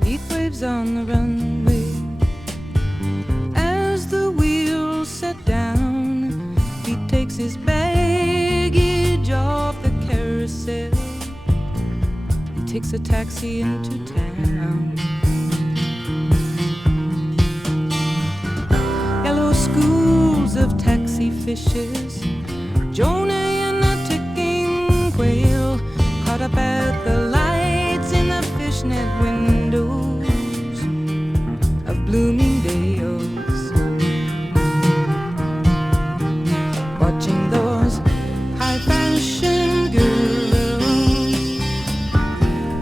Heat waves on the runway as the wheels set down. He takes his baggage off the carousel. He takes a taxi into town. Yellow schools of taxi fishes, Joni and a ticking quail, caught up at the lights in the fishnet windows. Bloomingdale's, watching those high fashion girls,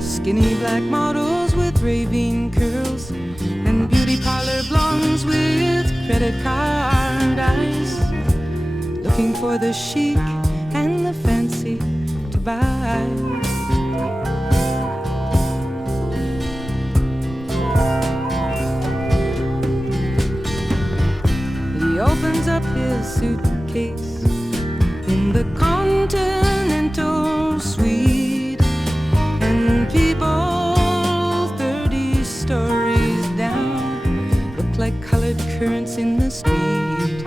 skinny black models with raving curls, and beauty parlor blondes with credit card eyes, looking for the chic and the fancy to buy. He opens up his suitcase in the Continental Suite, and people 30 stories down look like colored currents in the street.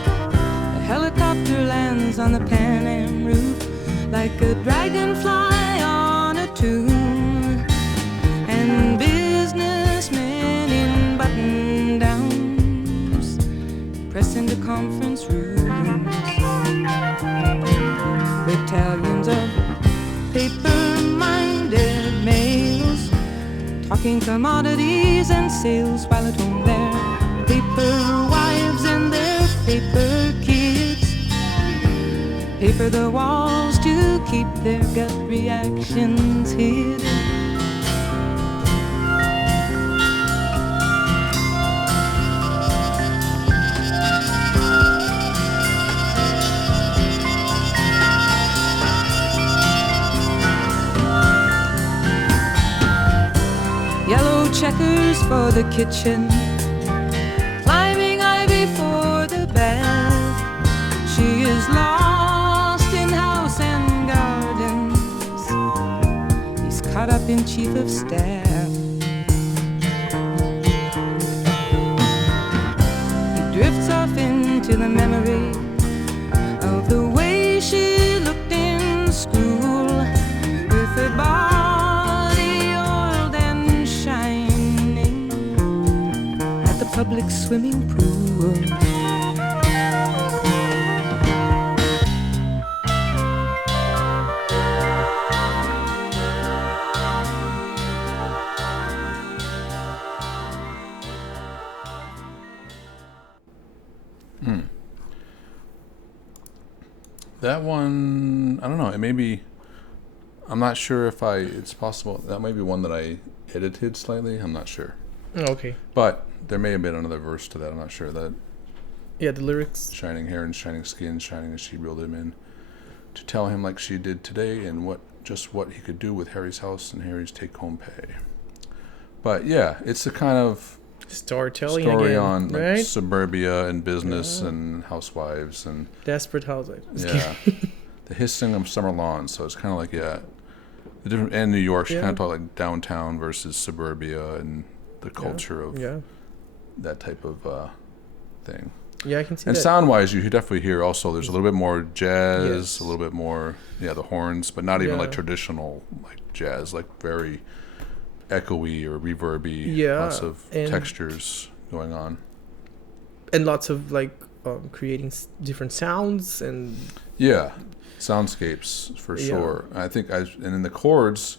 A helicopter lands on the Pan Am roof like a dragonfly on a tune, and businessmen in button-downs press into conference rooms. Battalions of paper-minded males talking commodities and sales, while at home their paper wives and their paper kids paper the walls to keep their gut reactions hidden. Yellow checkers for the kitchen, climbing ivy for the bath. She is lost in house and gardens. He's caught up in chief of staff. He drifts off into the memory of the way she looked in school, with her body oiled and shining at the public swimming pool. That one, I don't know. It may be. I'm not sure if it's possible. That might be one that I edited slightly. I'm not sure. Oh, okay. But there may have been another verse to that. I'm not sure. That Yeah, the lyrics. shining hair and shining skin, shining as she reeled him in, to tell him like she did today, and what he could do with Harry's house and Harry's take-home pay. But yeah, it's a kind of Storytelling story again, on like right? suburbia and business Yeah. and housewives and Desperate Housewives. yeah, the hissing of summer lawns. So it's kind of like the different. And New York, she Yeah. kind of talk like downtown versus suburbia and the culture of Yeah. that type of thing. Yeah, I can see And that. sound-wise, you definitely hear also there's a little bit more jazz, Yes. a little bit more, the horns, but not even Yeah. like traditional like jazz, like very echoey or reverby, Yeah, lots of and- textures going on. And lots of like creating different sounds and Yeah, soundscapes for Yeah. sure. And in the chords,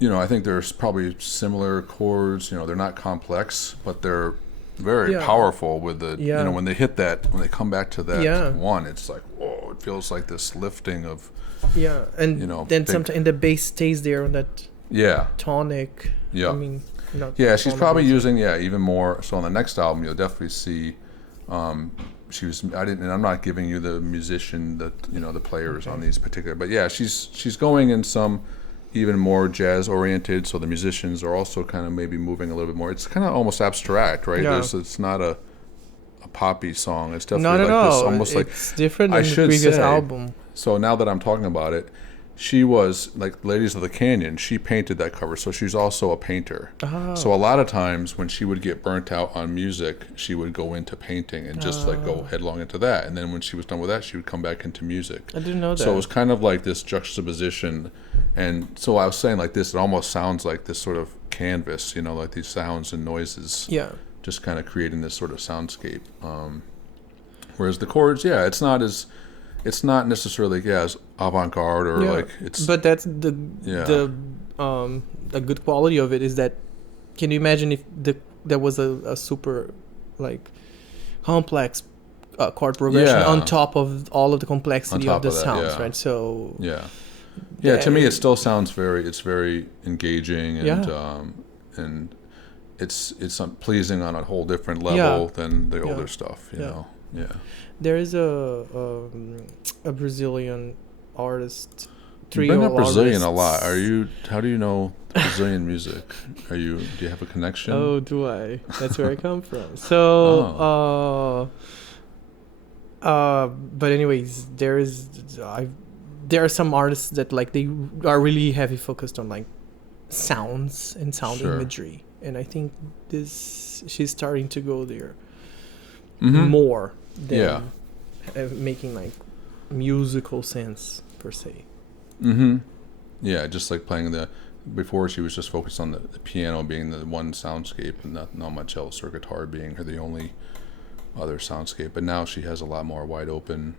I think there's probably similar chords. They're not complex, but they're very Yeah. powerful with the. Yeah. When they hit that, when they come back to that Yeah. one, it's like whoa! It feels like this lifting of. yeah, and then big- sometimes and the bass stays there on that Yeah, tonic. yeah. I mean, not Yeah, she's tonic, probably but- using even more. So on the next album, you'll definitely see. I'm not giving you the musician, the players on these particular, but yeah, she's going in some even more jazz oriented. So the musicians are also kind of maybe moving a little bit more. It's kind of almost abstract, right? Yeah. It's not a poppy song. It's definitely Not at like this, all. almost like. It's different I than the should previous say- album. So now that I'm talking about it, she was like Ladies of the Canyon. She painted that cover, so she's also a painter. Oh. So a lot of times when she would get burnt out on music, she would go into painting and just like go headlong into that. And then when she was done with that, she would come back into music. I didn't know that. So it was kind of like this juxtaposition. And so I was saying like this, it almost sounds like this sort of canvas, like these sounds and noises, yeah. just kind of creating this sort of soundscape. Whereas the chords, it's not as, it's not necessarily as avant-garde or like it's. But that's the good quality of it is that. Can you imagine if there was a super like complex chord progression on top of all of the complexity of the sounds, right? So to me it still sounds very engaging and it's pleasing on a whole different level than the older stuff, you know. There is a Brazilian artist. You bring up Brazilian a lot. How do you know Brazilian music? Do you have a connection? Oh, do I? That's where I come from. So, but anyways, there are some artists that like they are really heavy focused on like sounds and sound imagery, and I think she's starting to go there more than making like musical sense per se. Yeah, just like playing before she was just focused on the piano being the one soundscape and not much else, or guitar being the only other soundscape. But now she has a lot more wide open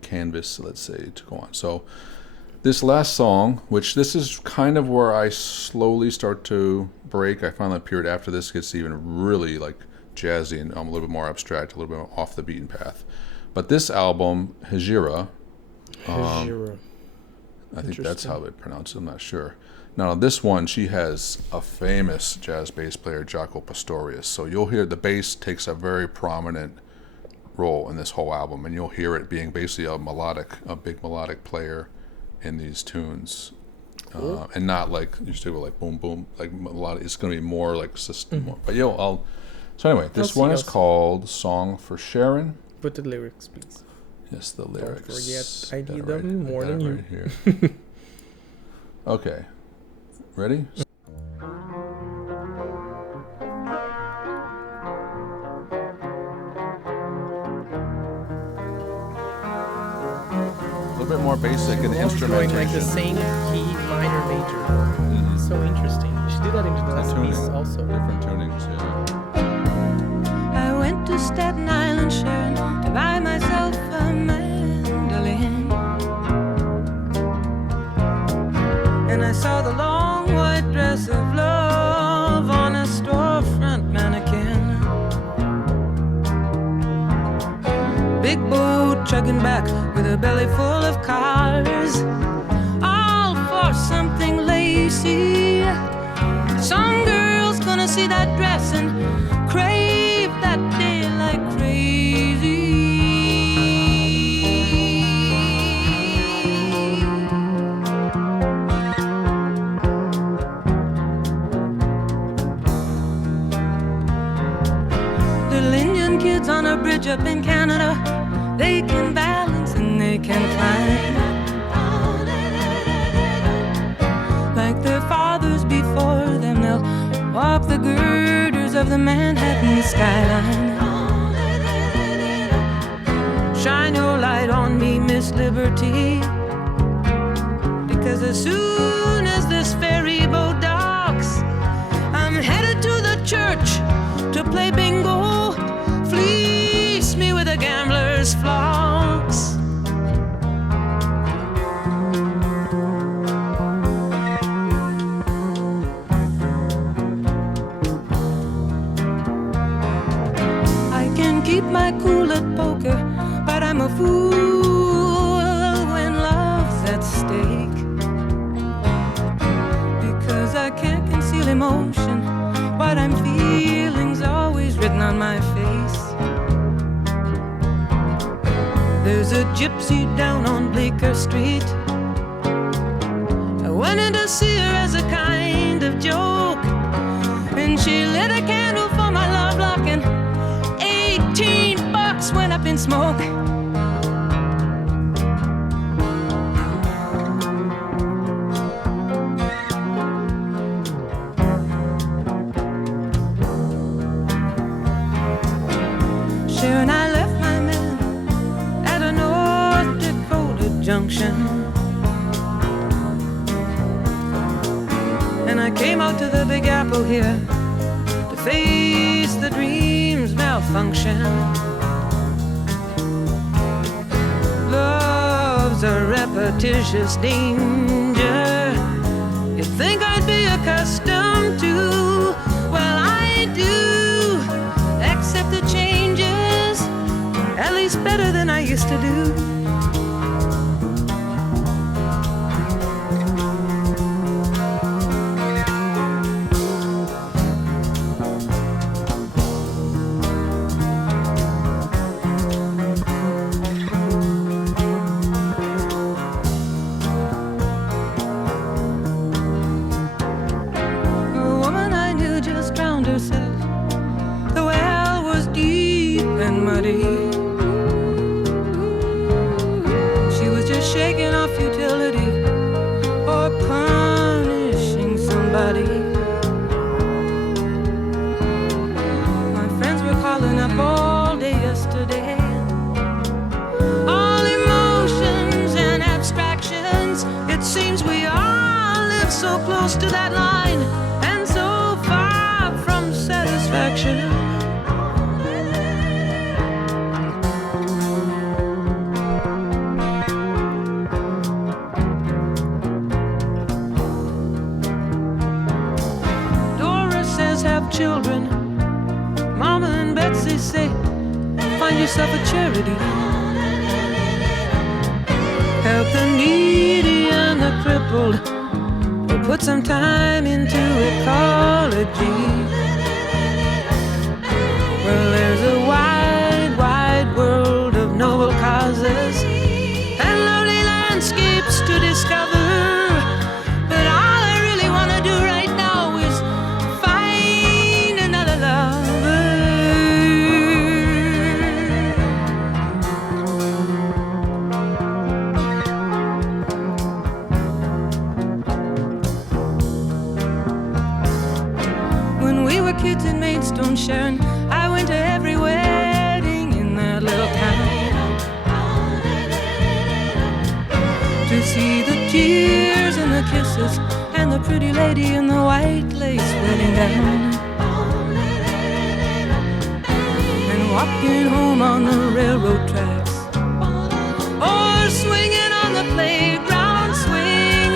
canvas, let's say, to go on. So this last song, which this is kind of where I slowly start to break. I find that period after this gets even really like jazzy and a little bit more abstract, a little bit more off the beaten path. But this album, Hejira. I think that's how they pronounce it. I'm not sure. Now, this one, she has a famous jazz bass player, Jaco Pastorius. So you'll hear the bass takes a very prominent role in this whole album, and you'll hear it being basically a big melodic player in these tunes, and not like used to go like boom boom like melodic. It's going to be more like system. But so anyway, this one is called "Song for Sharon." Put the lyrics, please. Yes, the lyrics. Don't forget, I need them more than you. Right here. Okay. Ready? A little bit more basic in the instrumentation. Going like the same key minor major. So interesting. She did that in the last piece also. Different tunings, I went to Staten Island, Sharon, to buy myself a mandolin. And I saw the long white dress of love on a storefront mannequin. Big boat chugging back with a belly full of cars, all for something lacy. Some girl's gonna see that dress and crave that day like crazy. Little Indian kids on a bridge up in Canada, they can balance and they can climb like their fathers before them. They'll walk the girders of the Manhattan skyline. Shine your light on me, Miss Liberty, because as soon as this ferry boat docks, I'm headed to the church to play bingo. Fleece me with a gambler's flocks. Keep my cool at poker, but I'm a fool when love's at stake, because I can't conceal emotion. What I'm feeling's always written on my face. There's a gypsy down on Bleecker Street. I went in to see her as a kind of joke, and she lit a candle for my love lock, and $18 went up in smoke. Sharon, I left my man at a North Dakota junction, and I came out to the Big Apple here to face the dream's malfunction. love's a repetitious danger. You think I'd be accustomed to? Well, I do. Accept the changes, at least better than I used to do. To that line and so far from satisfaction. Doris says have children. Mama and Betsy say find yourself a charity. Help the needy and the crippled. Put some time into ecology. Well, there's a wide, wide world of noble causes and lovely landscapes to discover. But all I really want to do right now is find another lover. Kids in Maidstone sharing, I went to every wedding in that little town to see the tears and the kisses and the pretty lady in the white lace wedding gown, and walking home on the railroad tracks or swinging on the playground swing.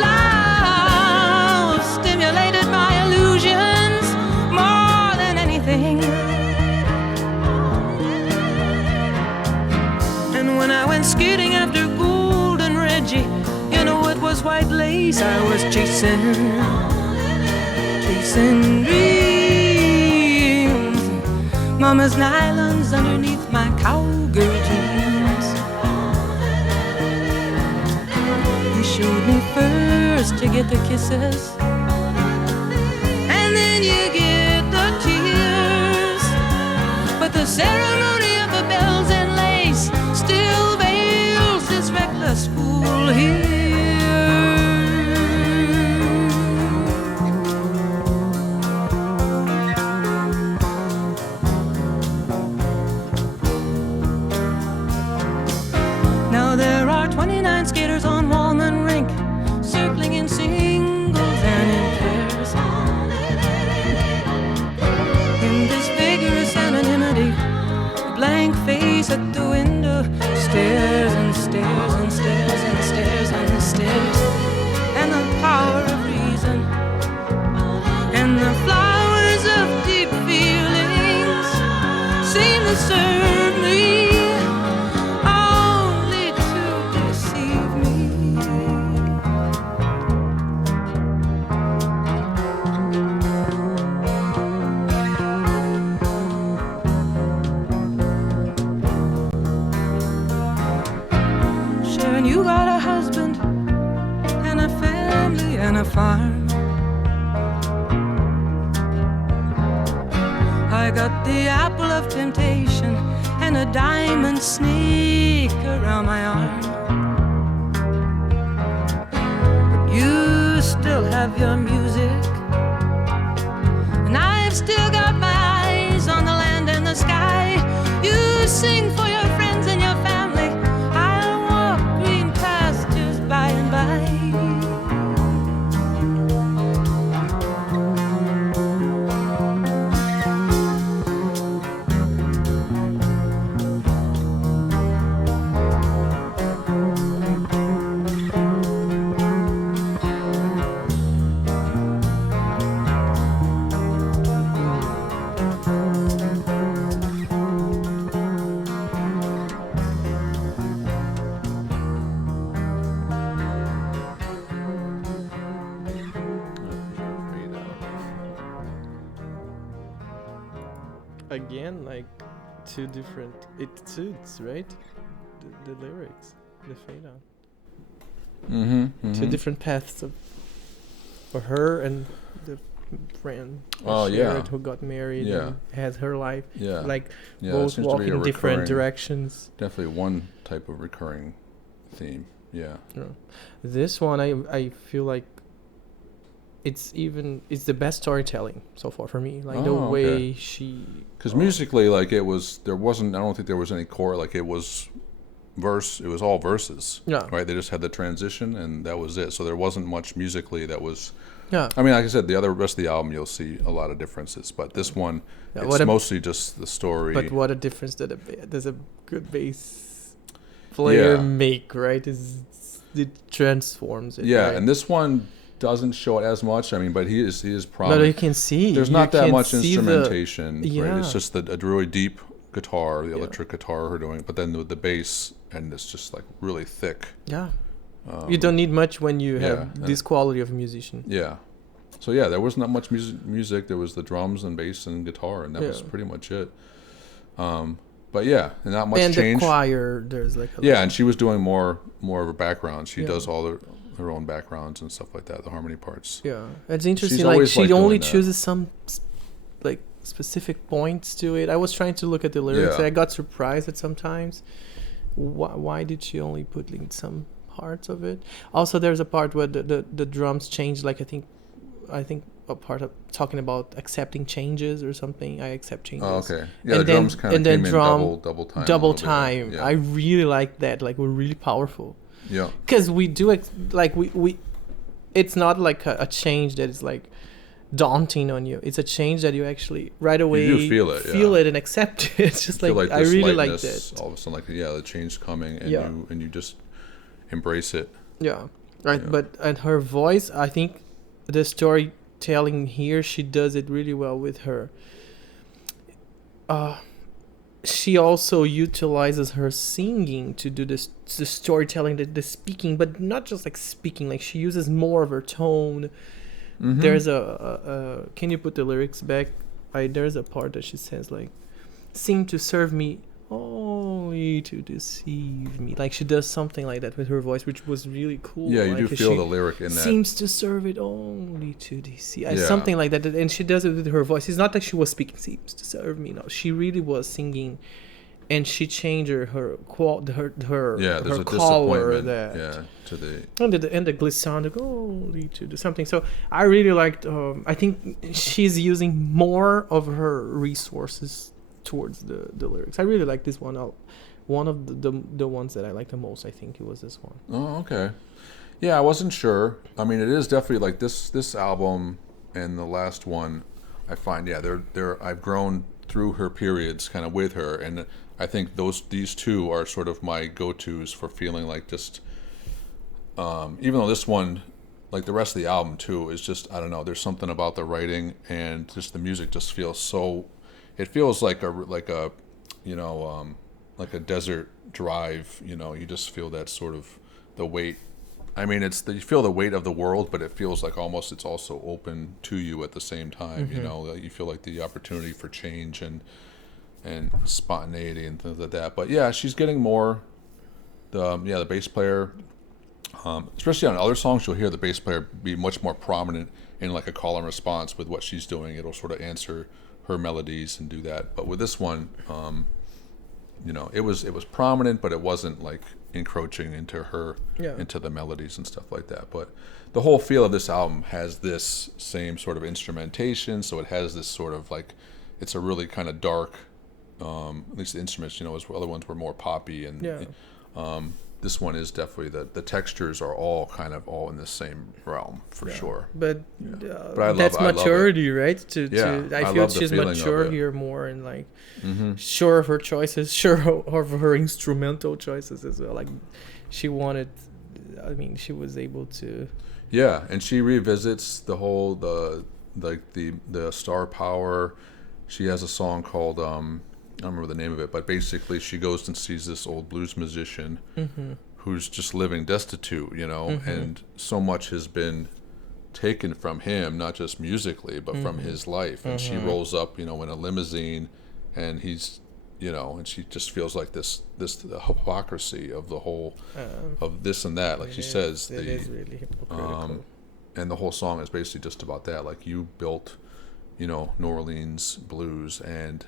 Love stimulated my illusions. And when I went skating after Gould and Reggie, you know it was white lace I was chasing dreams. Mama's nylons underneath my cowgirl jeans. You showed me first to get the kisses, and then you get the tears. But the ceremony of the bells and lace still veils this reckless fool here. Now there are 29 skaters on Wallman Rink, circling in singles and in pairs. In this vigorous anonymity, a blank face at the window stares and stares and stares and stares and stares. And the power of reason and the flowers of deep feelings seem to serve me only to deceive me. Sharon, you got a husband and a family and a farm. I got the apple of temptation and a diamond snake around my arm. But you still have your music, and I've still got my eyes on the land and the sky. You sing for your friends and your family. I'll walk green pastures by and by. again, like two different. It suits, right? The lyrics, the fade out. Two different paths for her and the friend who got married and has her life. Like both walk in different directions. Definitely one type of recurring theme. Yeah. This one I feel like it's the best storytelling so far for me. Like the way she, because musically, like I don't think there was any chord. Like it was all verses. Yeah. Right. They just had the transition and that was it. So there wasn't much musically that was. Yeah. I mean, like I said, the rest of the album you'll see a lot of differences, but this one it's mostly just the story. But what a difference does a good bass player make, right? It transforms it. Yeah, right? And this one doesn't show it as much. I mean, but he is prominent. But you can see there's not that much instrumentation. Yeah. Right? It's just a really deep guitar, the electric guitar her doing, but then with the bass and it's just like really thick. Yeah. You don't need much when you have this quality of musician. Yeah. So yeah, there was not much music. There was the drums and bass and guitar, and that was pretty much it. But yeah, not much change. And the choir, there's like and she was doing more of her background. She does all her own backgrounds and stuff like that, the harmony parts. Yeah, it's interesting. Like she only chooses some like specific points to it. I was trying to look at the lyrics, and I got surprised at sometimes. Why did she only put like some parts of it? Also, there's a part where the drums change. Like I think a part of talking about accepting changes or something. I accept changes. Oh, okay. Yeah, and the drums kind of came in double time. Double time. Yeah. I really like that. Like we're really powerful. Yeah. Because we do like we. It's not like a change that is like daunting on you. It's a change that you actually right away you do feel it and accept it. It's just like I really like that. All of a sudden, like the change coming, and you just embrace it. Yeah. Right. Yeah. And her voice, I think. The storytelling here, she does it really well with her. She also utilizes her singing to do the storytelling, the speaking, but not just like speaking. Like she uses more of her tone. Mm-hmm. There's a can you put the lyrics back? There's a part that she says like, "Seem to serve me only to deceive me." Like she does something like that with her voice, which was really cool. Yeah, you like, do feel the lyric in that. Seems to serve it only to deceive. Something like that, and she does it with her voice. It's not like she was speaking. Seems to serve me. No, she really was singing, and she changed her color that to the and the glissando only to do something. So I really liked. I think she's using more of her resources towards the lyrics. I really like this one. One of the ones that I like the most, I think it was this one. Oh, okay. Yeah, I wasn't sure. I mean, it is definitely like this album and the last one. I find I've grown through her periods, kind of with her, and I think these two are sort of my go-tos for feeling like just. Even though this one, like the rest of the album too, is just I don't know. There's something about the writing and just the music just feels so. It feels like a desert drive. You just feel that sort of the weight. I mean, you feel the weight of the world, but it feels like almost it's also open to you at the same time. Mm-hmm. You feel like the opportunity for change and spontaneity and things like that. But yeah, she's getting more. The bass player, especially on other songs, you'll hear the bass player be much more prominent in like a call and response with what she's doing. It'll sort of answer her melodies and do that. But with this one, it was prominent, but it wasn't like encroaching into into the melodies and stuff like that. But the whole feel of this album has this same sort of instrumentation, so it has this sort of like it's a really kind of dark. At least the instruments, as other ones were more poppy, and this one is definitely the textures are all kind of all in the same realm for sure. But that's maturity, right? I feel she's mature here more and like sure of her choices, sure of her instrumental choices as well. Like she wanted, she was able to. Yeah, and she revisits the whole the star power. She has a song called I don't remember the name of it, but basically she goes and sees this old blues musician who's just living destitute, and so much has been taken from him, not just musically, but from his life. And she rolls up, in a limousine and he's, and she just feels like this the hypocrisy of the whole of this and that, like she says, it is really hypocritical. and the whole song is basically just about that. Like, you built, New Orleans blues, and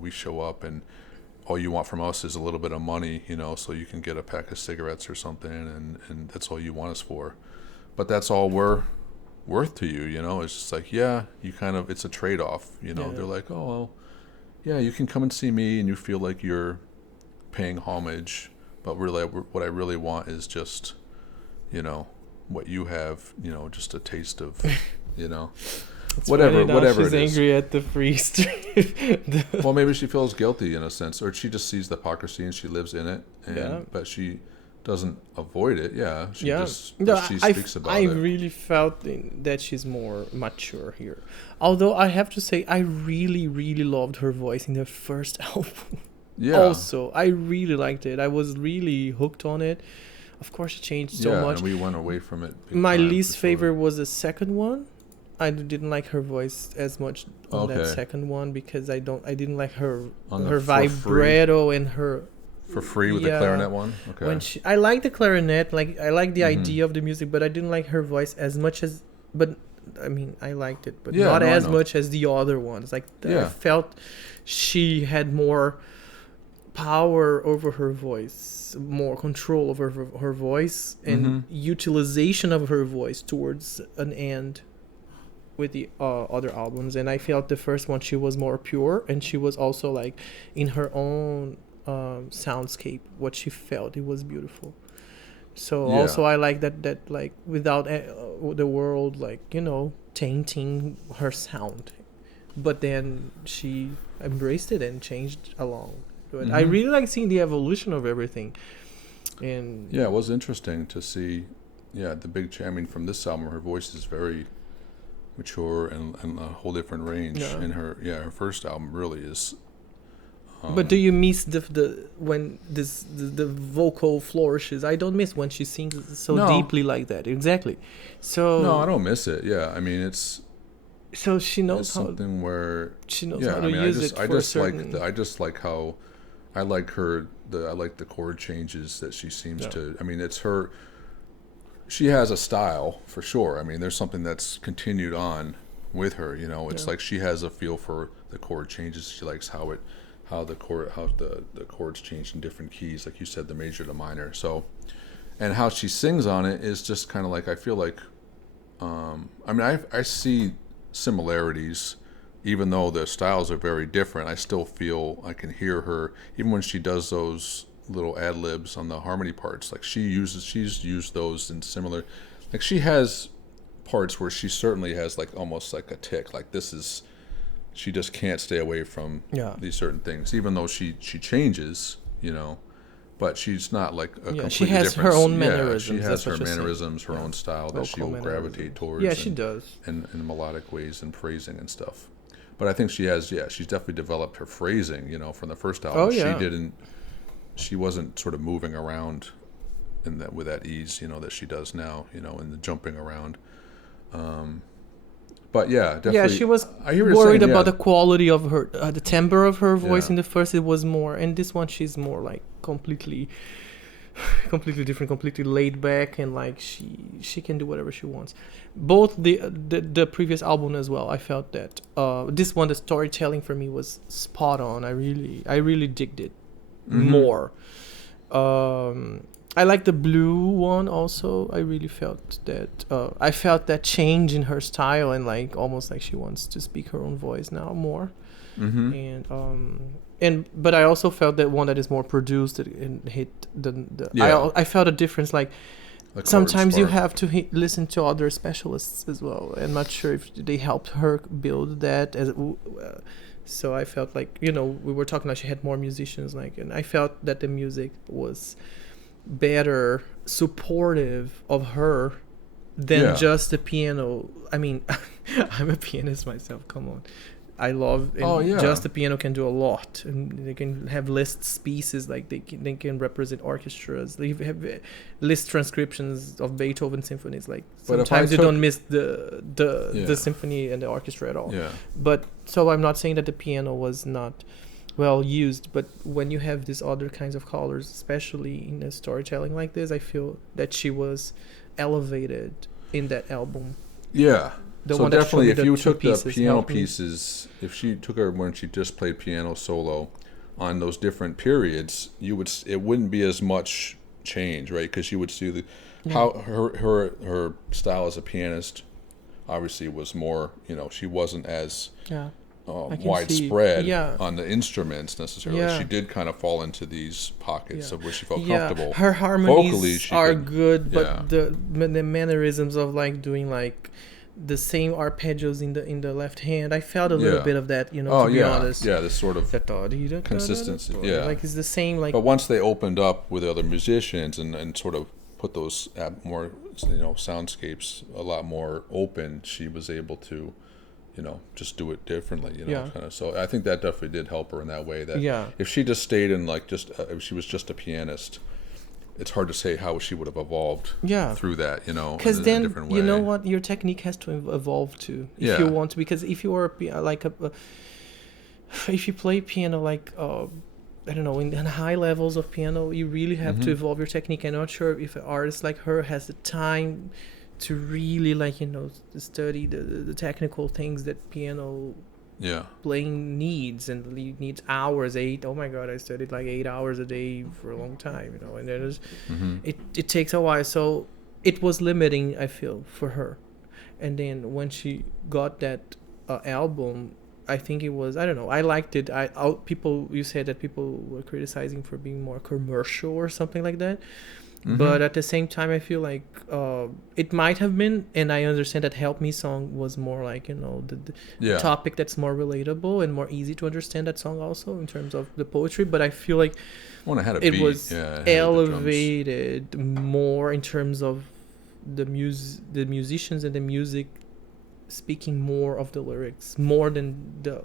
we show up, and all you want from us is a little bit of money, so you can get a pack of cigarettes or something, and that's all you want us for. But that's all we're worth to you, It's just like, it's a trade-off, They're like, oh, well, yeah, you can come and see me, and you feel like you're paying homage, but really, what I really want is just, what you have, just a taste of, It's whatever funny now whatever she's it is. angry at the free street. Well, maybe she feels guilty in a sense, or she just sees the hypocrisy and she lives in it, but she doesn't avoid it. She speaks about I it. really felt that she's more mature here. Although I have to say, I really, really loved her voice in the first album. Yeah. Also, I really liked it. I was really hooked on it. Of course, it changed so much. And we went away from it. My least favorite was the second one. I didn't like her voice as much on that second one because I didn't like her vibrato and her for free with the clarinet one. Okay. I like the clarinet, I like the idea of the music, but I didn't like her voice as much as. But I mean, I liked it, but not as much as the other ones. I felt she had more power over her voice, more control over her voice, and utilization of her voice towards an end with the other albums. And I felt the first one she was more pure, and she was also like in her own soundscape, what she felt, it was beautiful. So also I like that like without the world tainting her sound, but then she embraced it and changed along to it. I really like seeing the evolution of everything. And it was interesting to see the big change. I mean, from this album, her voice is very mature and a whole different range. And her first album really is. But do you miss the when the vocal flourishes? I don't miss when she sings so deeply like that. Exactly. So no, I don't miss it. Yeah, I mean it's. So she knows something where she knows how to use it. I just like how I like the chord changes that she seems to. I mean, it's her. She has a style for sure. I mean, there's something that's continued on with her. It's like she has a feel for the chord changes. She likes how the chords change in different keys, like you said, the major to minor. So, and how she sings on it is just kind of like, I feel like, I see similarities, even though the styles are very different. I still feel I can hear her, even when she does those little ad libs on the harmony parts. Like she's used those in similar, like she has parts where she certainly has like almost like a tick, like this is. She just can't stay away from these certain things, even though she changes, but she's not like a completely she has different. Her own mannerisms. She has her mannerisms, her own style that she'll gravitate towards. Yeah, she does. In melodic ways and phrasing and stuff. But I think she's definitely developed her phrasing, from the first album. Oh, yeah. She wasn't sort of moving around with that ease, that she does now, in the jumping around. But definitely. Yeah, she was worried about the quality of her, the timbre of her voice. In the first, it was more, and this one, she's more like completely different, completely laid back, and like she can do whatever she wants. Both the previous album as well, I felt that this one, the storytelling for me was spot on. I really digged it more. I like the blue one also. I really felt that. I felt that change in her style, and like almost like she wants to speak her own voice now more. But I also felt that one that is more produced and hit I felt a difference. Like sometimes you have to listen to other specialists as well. I'm not sure if they helped her build that. So I felt like we were talking like she had more musicians, and I felt that the music was better supportive of her than just the piano. I mean, I'm a pianist myself, come on. I love. And Oh, yeah. just the piano can do a lot, and they can have Liszt's pieces, like they can represent orchestras. They have Liszt transcriptions of Beethoven symphonies. Like But if sometimes I you took- don't miss the Yeah. symphony and the orchestra at all. Yeah. But so I'm not saying that the piano was not well used, but when you have these other kinds of colors, especially in a storytelling like this, I feel that she was elevated in that album. Yeah. The So one that showed definitely, me if the you two took the pieces piano helped me. pieces, if she took her when she just played piano solo on those different periods, it wouldn't be as much change, right? Because you would see how her style as a pianist obviously was more, she wasn't as Yeah. I can widespread see, yeah. on the instruments necessarily. Yeah. She did kind of fall into these pockets of where she felt Yeah, comfortable. her harmonies Vocally, she are could- good, but yeah. the mannerisms of like doing like the same arpeggios in the left hand, I felt a little Yeah. bit of that, to Oh, be yeah. honest. Yeah, this sort of consistency, yeah. Like it's the same, like But once they opened up with other musicians and sort of put those more, soundscapes a lot more open, she was able to, just do it differently, Yeah. kind of. So I think that definitely did help her in that way. That Yeah. if she just stayed in like if she was just a pianist, it's hard to say how she would have evolved Yeah. through that, because in a then different way. you know what, your technique has to evolve too if Yeah. you want to, because if you are if you play piano like I don't know, in high levels of piano, you really have to evolve your technique. I'm not sure if an artist like her has the time to really study the technical things that piano Yeah. playing needs, and needs hours. Oh my god, I studied like 8 hours a day for a long time, and then it takes a while, so it was limiting, I feel, for her. And then when she got that album, I think it was, I don't know, I liked it. You said that people were criticizing for being more commercial or something like that. But at the same time, I feel like it might have been, and I understand that Help Me song was more like, the topic that's more relatable and more easy to understand, that song also in terms of the poetry. But I feel like When I had a it beat, was yeah, it had the drums. elevated more in terms of the musicians and the music speaking more of the lyrics, more than the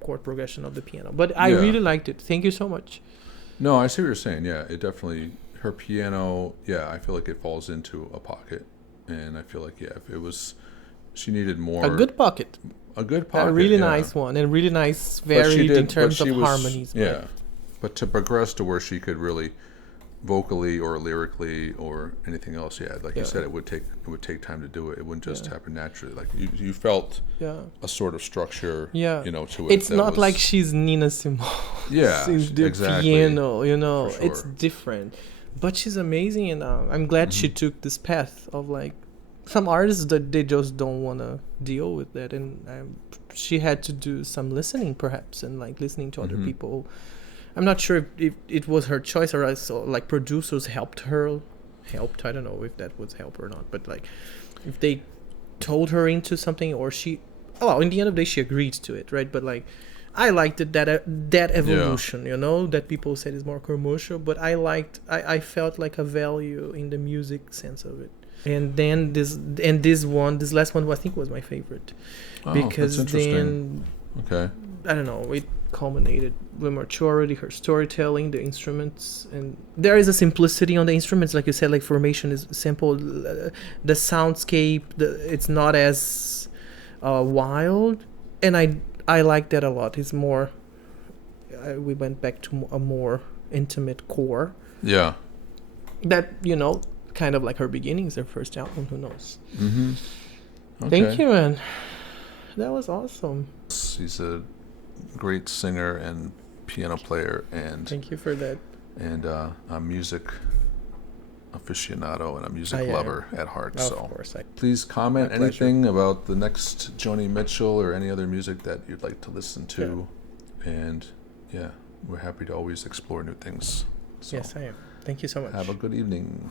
chord progression of the piano. But I really liked it. Thank you so much. No, I see what you're saying. Yeah, it definitely, her piano, I feel like it falls into a pocket. And I feel like, if it was, she needed more. A good pocket. A good pocket. A really yeah. nice one, and really nice, But she varied did- in terms but of she was- harmonies. Yeah. But to progress to where she could really vocally or lyrically or anything else, like you said, it would take time to do it. It wouldn't just happen naturally. Like you felt a sort of structure, to it. It's that not was- like she's Nina Simone. Yeah, She's the exactly. piano, For it's sure. different. But she's amazing, and I'm glad she took this path of like some artists that they just don't want to deal with that, and she had to do some listening perhaps, and like listening to other people. I'm not sure if it was her choice, or also like producers helped. I don't know if that would help or not, but like if they told her into something, or in the end of the day she agreed to it, right? But like I liked it, that evolution, that people said is more commercial, but I felt like a value in the music sense of it. And then this last one I think was my favorite, because that's then Okay. I don't know, it culminated with maturity, her storytelling, the instruments, and there is a simplicity on the instruments, like you said, like formation is simple, the soundscape, it's not as wild, and I like that a lot. It's more, we went back to a more intimate core. Yeah. That, kind of like her beginnings, her first album, who knows. Okay. Thank you, man. That was awesome. He's a great singer and piano player, and Thank you for that. and a music aficionado and a music I am. lover at heart. Of So course. please comment My pleasure. anything about the next Joni Mitchell or any other music that you'd like to listen to. And we're happy to always explore new things. So Yes, I am. Thank you so much. have a good evening.